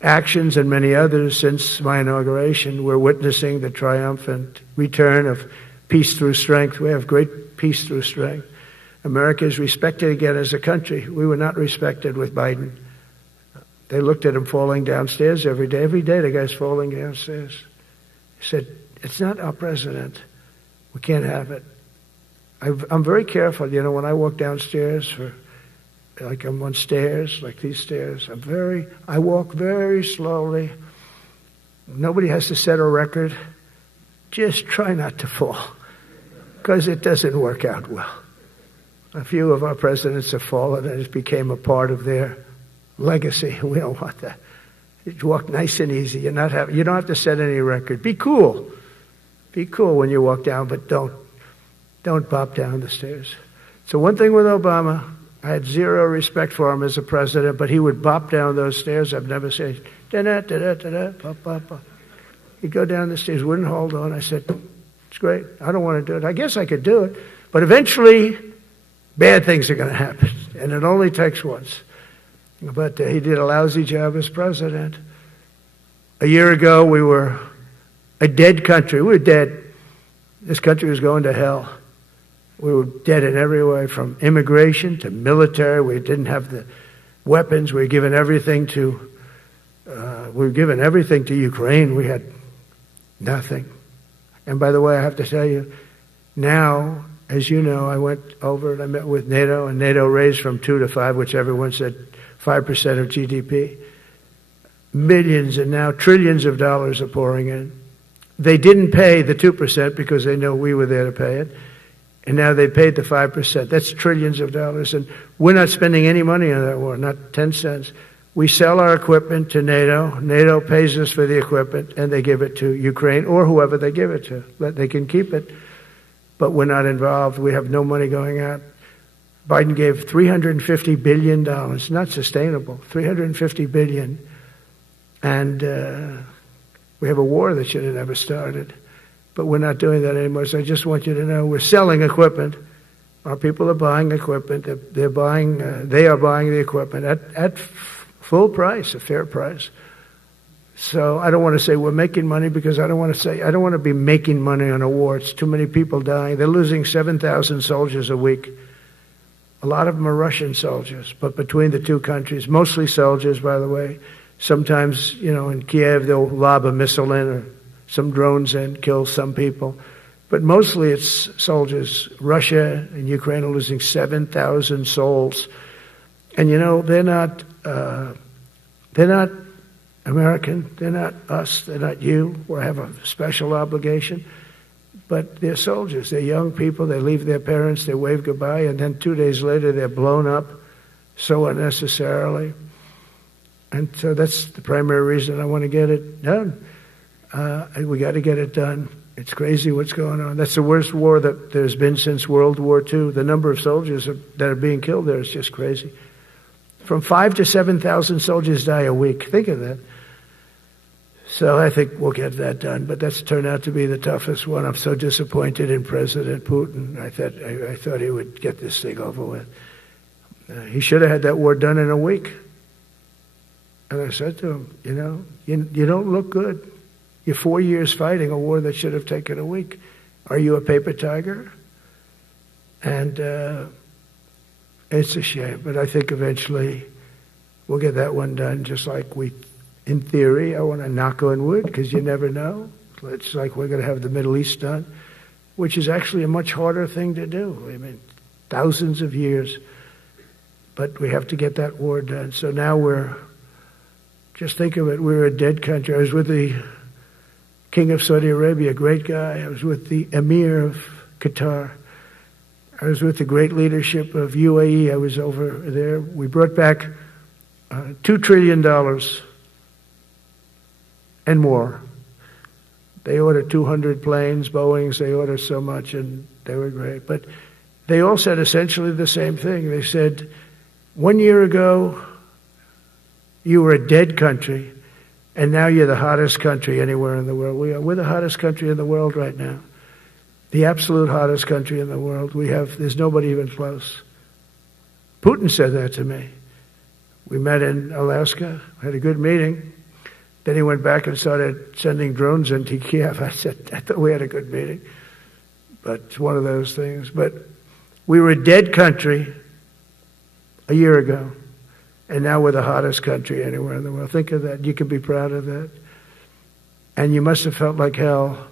actions and many others since my inauguration, we're witnessing the triumphant return of peace through strength. We have great peace through strength. America is respected again as a country. We were not respected with Biden. They looked at him falling downstairs every day. Every day the guy's falling downstairs. He said, it's not our president. We can't have it. I'm very careful, you know, when I walk downstairs, like I'm on stairs, like these stairs, I walk very slowly. Nobody has to set a record. Just try not to fall, because it doesn't work out well. A few of our presidents have fallen, and it became a part of their legacy. We don't want that. You walk nice and easy. You don't have to set any record. Be cool. Be cool when you walk down, but don't bop down the stairs. So one thing with Obama, I had zero respect for him as a president, but he would bop down those stairs. I've never said, da-da-da-da-da-da, bop, bop, bop. He'd go down the stairs, wouldn't hold on. I said, it's great. I don't want to do it. I guess I could do it. But eventually, bad things are going to happen. And it only takes once. But he did a lousy job as president. A year ago, we were a dead country. We were dead. This country was going to hell. We were dead in every way, from immigration to military. We didn't have the weapons. We were given everything to Ukraine. We had nothing. And by the way, I have to tell you, now, as you know, I went over and I met with NATO, and NATO raised from 2 to 5, which everyone said 5% of GDP. Millions and now trillions of dollars are pouring in. They didn't pay the 2% because they know we were there to pay it. And now they paid the 5%. That's trillions of dollars. And we're not spending any money on that war, not 10 cents. We sell our equipment to NATO. NATO pays us for the equipment, and they give it to Ukraine or whoever they give it to. They can keep it, but we're not involved. We have no money going out. Biden gave $350 billion. Not sustainable. $350 billion. And we have a war that should have never started. But we're not doing that anymore. So I just want you to know we're selling equipment. Our people are buying equipment. They are buying the equipment at full price, a fair price. So I don't want to say we're making money, because I don't want to be making money on a war. It's too many people dying. They're losing 7,000 soldiers a week. A lot of them are Russian soldiers, but between the two countries, mostly soldiers, by the way. Sometimes, you know, in Kiev, they'll lob a missile in or some drones in, kill some people. But mostly it's soldiers. Russia and Ukraine are losing 7,000 souls. And, you know, they're not American. They're not us. They're not you. We have a special obligation. But they're soldiers. They're young people. They leave their parents. They wave goodbye. And then 2 days later, they're blown up so unnecessarily. And so that's the primary reason I want to get it done. We got to get it done. It's crazy what's going on. That's the worst war that there's been since World War II. The number of soldiers that are being killed there is just crazy. From 5,000 to 7,000 soldiers die a week. Think of that. So I think we'll get that done. But that's turned out to be the toughest one. I'm so disappointed in President Putin. I thought he would get this thing over with. He should have had that war done in a week. And I said to him, you don't look good. You're 4 years fighting a war that should have taken a week. Are you a paper tiger? And it's a shame, but I think eventually we'll get that one done, just like in theory, I want to knock on wood, because you never know. It's like we're going to have the Middle East done, which is actually a much harder thing to do. I mean, thousands of years. But we have to get that war done. So now just think of it, we're a dead country. I was with the King of Saudi Arabia, a great guy. I was with the Emir of Qatar. I was with the great leadership of UAE. I was over there. We brought back $2 trillion and more. They ordered 200 planes, Boeings. They ordered so much, and they were great. But they all said essentially the same thing. They said, 1 year ago, you were a dead country, and now you're the hottest country anywhere in the world. We're the hottest country in the world right now. The absolute hottest country in the world. There's nobody even close. Putin said that to me. We met in Alaska, had a good meeting. Then he went back and started sending drones into Kiev. I thought we had a good meeting. But it's one of those things. But we were a dead country a year ago, and now we're the hottest country anywhere in the world. Think of that. You can be proud of that. And you must have felt like hell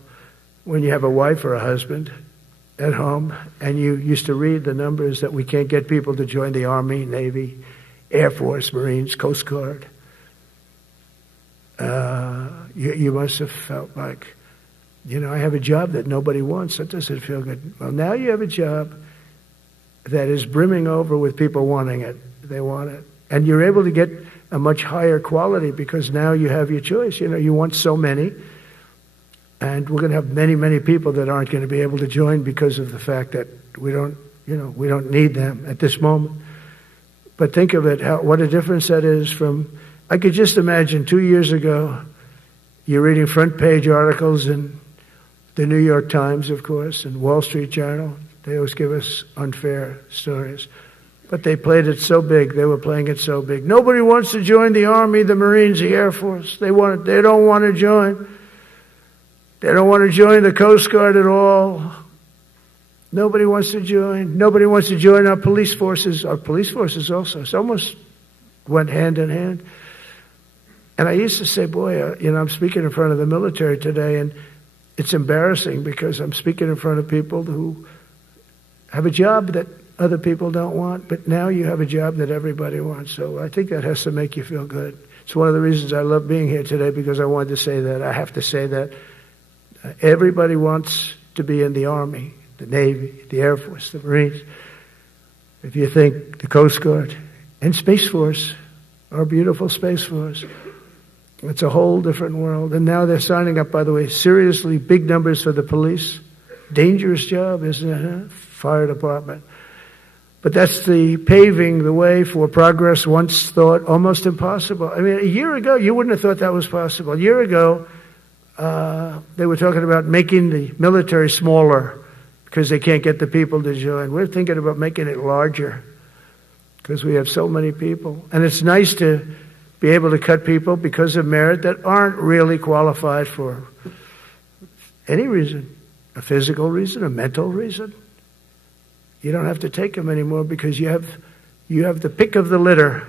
when you have a wife or a husband at home, and you used to read the numbers that we can't get people to join the Army, Navy, Air Force, Marines, Coast Guard. You must have felt like, I have a job that nobody wants. That doesn't feel good. Well, now you have a job that is brimming over with people wanting it. They want it. And you're able to get a much higher quality because now you have your choice. You want so many. And we're going to have many, many people that aren't going to be able to join because of the fact that we don't need them at this moment. But think of it, what a difference that is from, I could just imagine 2 years ago, you're reading front page articles in the New York Times, of course, and Wall Street Journal. They always give us unfair stories. But they played it so big. They were playing it so big. Nobody wants to join the Army, the Marines, the Air Force. They don't want to join. They don't want to join the Coast Guard at all. Nobody wants to join. Nobody wants to join our police forces. Our police forces also. It's almost went hand in hand. And I used to say, boy, I'm speaking in front of the military today, and it's embarrassing because I'm speaking in front of people who have a job that other people don't want, but now you have a job that everybody wants. So I think that has to make you feel good. It's one of the reasons I love being here today, because I wanted to say that. I have to say that. Everybody wants to be in the Army, the Navy, the Air Force, the Marines. If you think the Coast Guard and Space Force, our beautiful Space Force, it's a whole different world. And now they're signing up, by the way, seriously big numbers for the police. Dangerous job, isn't it? Huh? Fire department. But that's the paving the way for progress once thought almost impossible. I mean, a year ago, you wouldn't have thought that was possible. A year ago, they were talking about making the military smaller because they can't get the people to join. We're thinking about making it larger because we have so many people. And it's nice to be able to cut people because of merit that aren't really qualified for any reason, a physical reason, a mental reason. You don't have to take them anymore because you have the pick of the litter.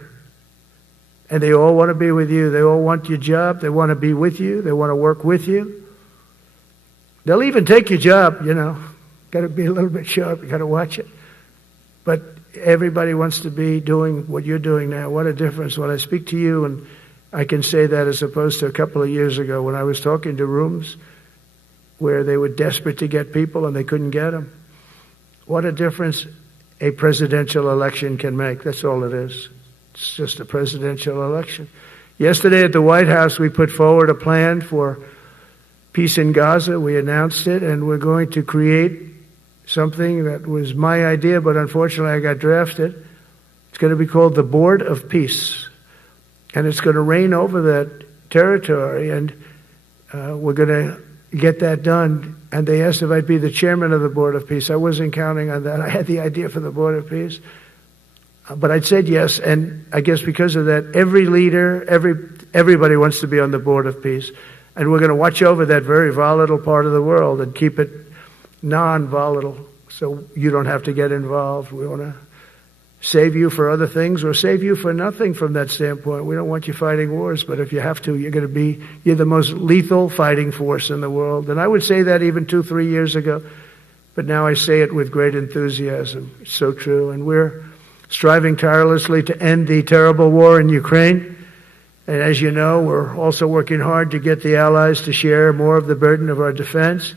And they all want to be with you. They all want your job. They want to be with you. They want to work with you. They'll even take your job, Got to be a little bit sharp. You got to watch it. But everybody wants to be doing what you're doing now. What a difference. When I speak to you, and I can say that as opposed to a couple of years ago when I was talking to rooms where they were desperate to get people and they couldn't get them. What a difference a presidential election can make. That's all it is. It's just a presidential election. Yesterday at the White House, we put forward a plan for peace in Gaza. We announced it, and we're going to create something that was my idea, but unfortunately I got drafted. It's going to be called the Board of Peace, and it's going to reign over that territory, and we're going to get that done. And they asked if I'd be the chairman of the Board of Peace. I wasn't counting on that. I had the idea for the Board of Peace. But I said yes, and I guess because of that, every leader, everybody wants to be on the board of peace. And we're going to watch over that very volatile part of the world and keep it non-volatile so you don't have to get involved. We want to save you for other things or save you for nothing from that standpoint. We don't want you fighting wars, but if you have to, you're the most lethal fighting force in the world. And I would say that even 2-3 years ago, but now I say it with great enthusiasm. It's so true. And we're striving tirelessly to end the terrible war in Ukraine. And as you know, we're also working hard to get the allies to share more of the burden of our defense.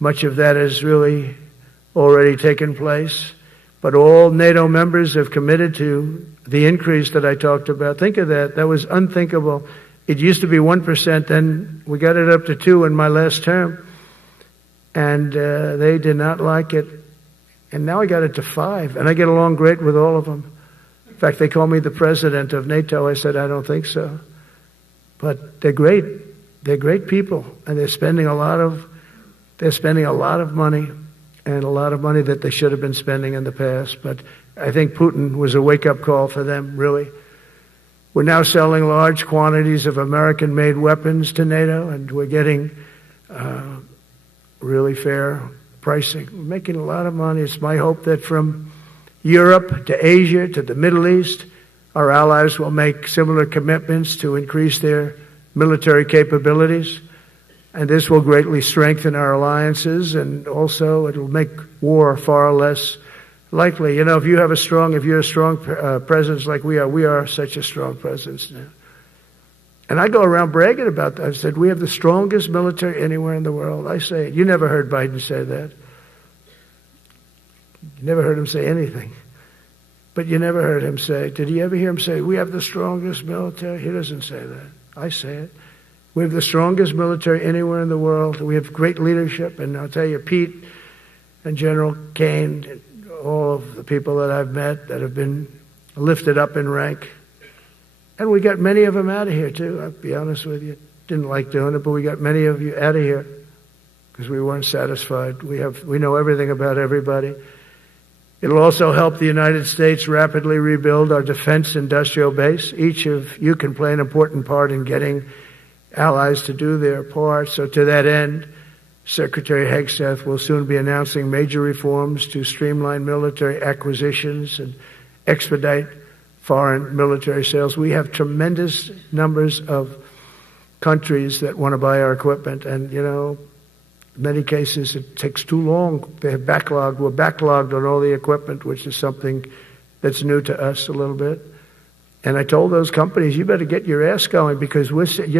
Much of that has really already taken place. But all NATO members have committed to the increase that I talked about. Think of that. That was unthinkable. It used to be 1%, then we got it up to 2% in my last term. And they did not like it. And now I got it to 5%, and I get along great with all of them. In fact, they call me the president of NATO. I said, I don't think so. But they're great. They're great people, and they're spending a lot of money, and a lot of money that they should have been spending in the past. But I think Putin was a wake-up call for them, really. We're now selling large quantities of American-made weapons to NATO, and we're getting really fair pricing. We're making a lot of money. It's my hope that from Europe to Asia to the Middle East, our allies will make similar commitments to increase their military capabilities. And this will greatly strengthen our alliances, and also it will make war far less likely. You know, if you're a strong presence like we are such a strong presence now. And I go around bragging about that. I said, we have the strongest military anywhere in the world. I say it. You never heard Biden say that. You never heard him say anything. But you never heard him say, did you ever hear him say, we have the strongest military? He doesn't say that. I say it. We have the strongest military anywhere in the world. We have great leadership. And I'll tell you, Pete and General Kane, and all of the people that I've met that have been lifted up in rank. And we got many of them out of here, too. I'll be honest with you. Didn't like doing it, but we got many of you out of here because we weren't satisfied. We know everything about everybody. It'll also help the United States rapidly rebuild our defense industrial base. Each of you can play an important part in getting allies to do their part. So to that end, Secretary Hegseth will soon be announcing major reforms to streamline military acquisitions and expedite foreign military sales. We have tremendous numbers of countries that want to buy our equipment, and, you know, in many cases it takes too long. They have backlogged. We're backlogged on all the equipment, which is something that's new to us a little bit. And I told those companies, you better get your ass going because we're selling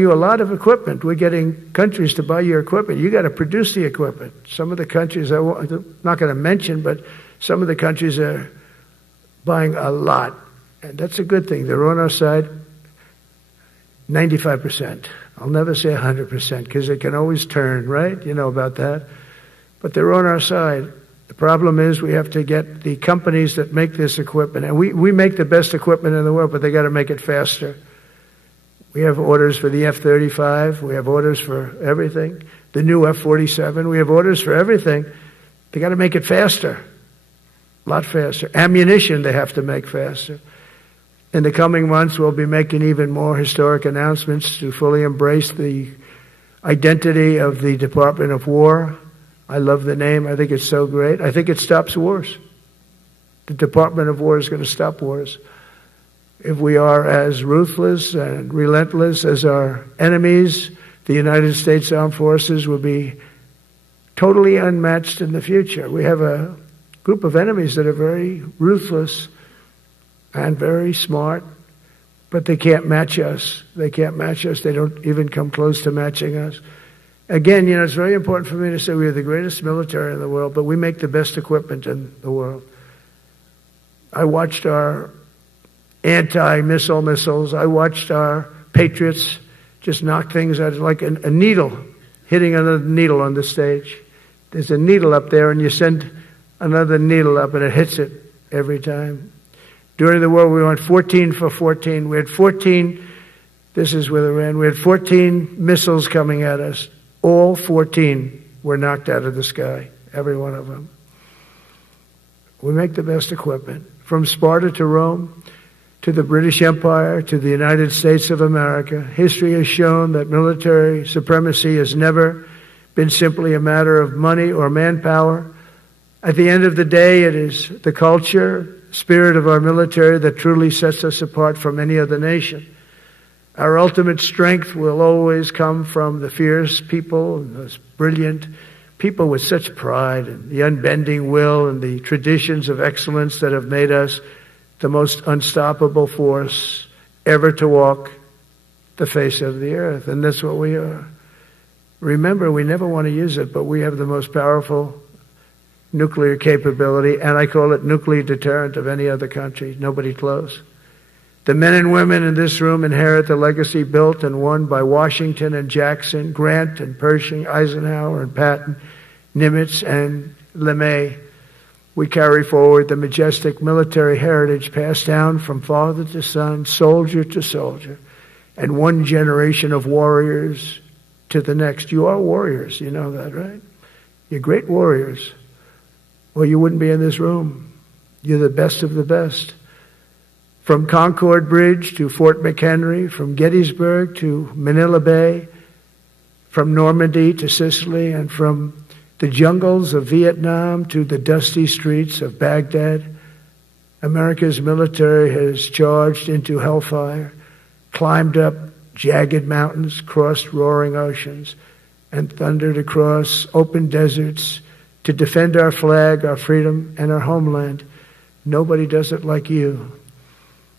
you a lot of equipment. We're getting countries to buy your equipment. You got to produce the equipment. Some of the countries, I'm not going to mention, but some of the countries are buying a lot. And that's a good thing. They're on our side 95%. I'll never say 100% because it can always turn, right? You know about that. But they're on our side. The problem is we have to get the companies that make this equipment. And we make the best equipment in the world, but they got to make it faster. We have orders for the F-35. We have orders for everything. The new F-47. We have orders for everything. They got to make it faster. A lot faster. Ammunition they have to make faster. In the coming months, we'll be making even more historic announcements to fully embrace the identity of the Department of War. I love the name. I think it's so great. I think it stops wars. The Department of War is going to stop wars. If we are as ruthless and relentless as our enemies, the United States Armed Forces will be totally unmatched in the future. We have a group of enemies that are very ruthless and very smart, but they can't match us. They can't match us. They don't even come close to matching us. Again, you know, it's very important for me to say we are the greatest military in the world, but we make the best equipment in the world. I watched our anti-missile missiles. I watched our Patriots just knock things out like a needle, hitting another needle on the stage. There's a needle up there, and you send another needle up, and it hits it every time. During the war, we went 14 for 14. We had 14, this is with Iran, we had 14 missiles coming at us. All 14 were knocked out of the sky, every one of them. We make the best equipment. From Sparta to Rome, to the British Empire, to the United States of America, history has shown that military supremacy has never been simply a matter of money or manpower. At the end of the day, it is the culture, spirit of our military that truly sets us apart from any other nation. Our ultimate strength will always come from the fierce people and those brilliant people with such pride and the unbending will and the traditions of excellence that have made us the most unstoppable force ever to walk the face of the earth. And that's what we are. Remember, we never want to use it, but we have the most powerful nuclear capability, and I call it nuclear deterrent of any other country. Nobody close. The men and women in this room inherit the legacy built and won by Washington and Jackson, Grant and Pershing, Eisenhower and Patton, Nimitz and LeMay. We carry forward the majestic military heritage passed down from father to son, soldier to soldier, and one generation of warriors to the next. You are warriors, you know that, right? You're great warriors. Well, you wouldn't be in this room. You're the best of the best. From Concord Bridge to Fort McHenry, from Gettysburg to Manila Bay, from Normandy to Sicily, and from the jungles of Vietnam to the dusty streets of Baghdad, America's military has charged into hellfire, climbed up jagged mountains, crossed roaring oceans, and thundered across open deserts to defend our flag, our freedom, and our homeland. Nobody does it like you.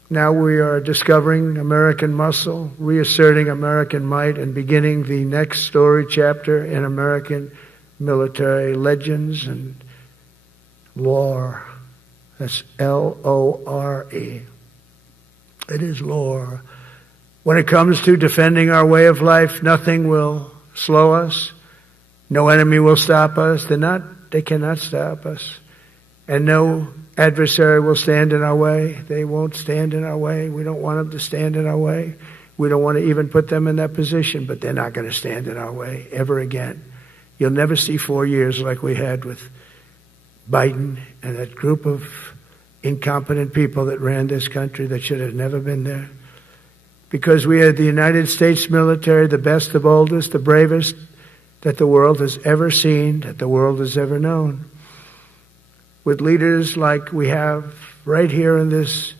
Now we are discovering American muscle, reasserting American might, and beginning the next story chapter in American military legends and lore. That's L-O-R-E. It is lore. When it comes to defending our way of life, nothing will slow us. No enemy will stop us. They cannot stop us. And no adversary will stand in our way. They won't stand in our way. We don't want them to stand in our way. We don't want to even put them in that position, but they're not going to stand in our way ever again. You'll never see 4 years like we had with Biden and that group of incompetent people that ran this country that should have never been there. Because we had the United States military, the best, the boldest, the bravest that the world has ever seen, that the world has ever known. With leaders like we have right here in this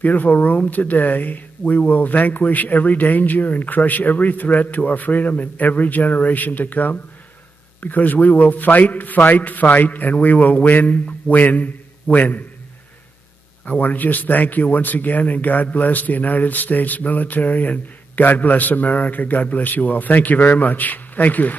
beautiful room today, we will vanquish every danger and crush every threat to our freedom in every generation to come, because we will fight, fight, fight, and we will win, win, win. I want to just thank you once again, and God bless the United States military, and God bless America. God bless you all. Thank you very much. Thank you.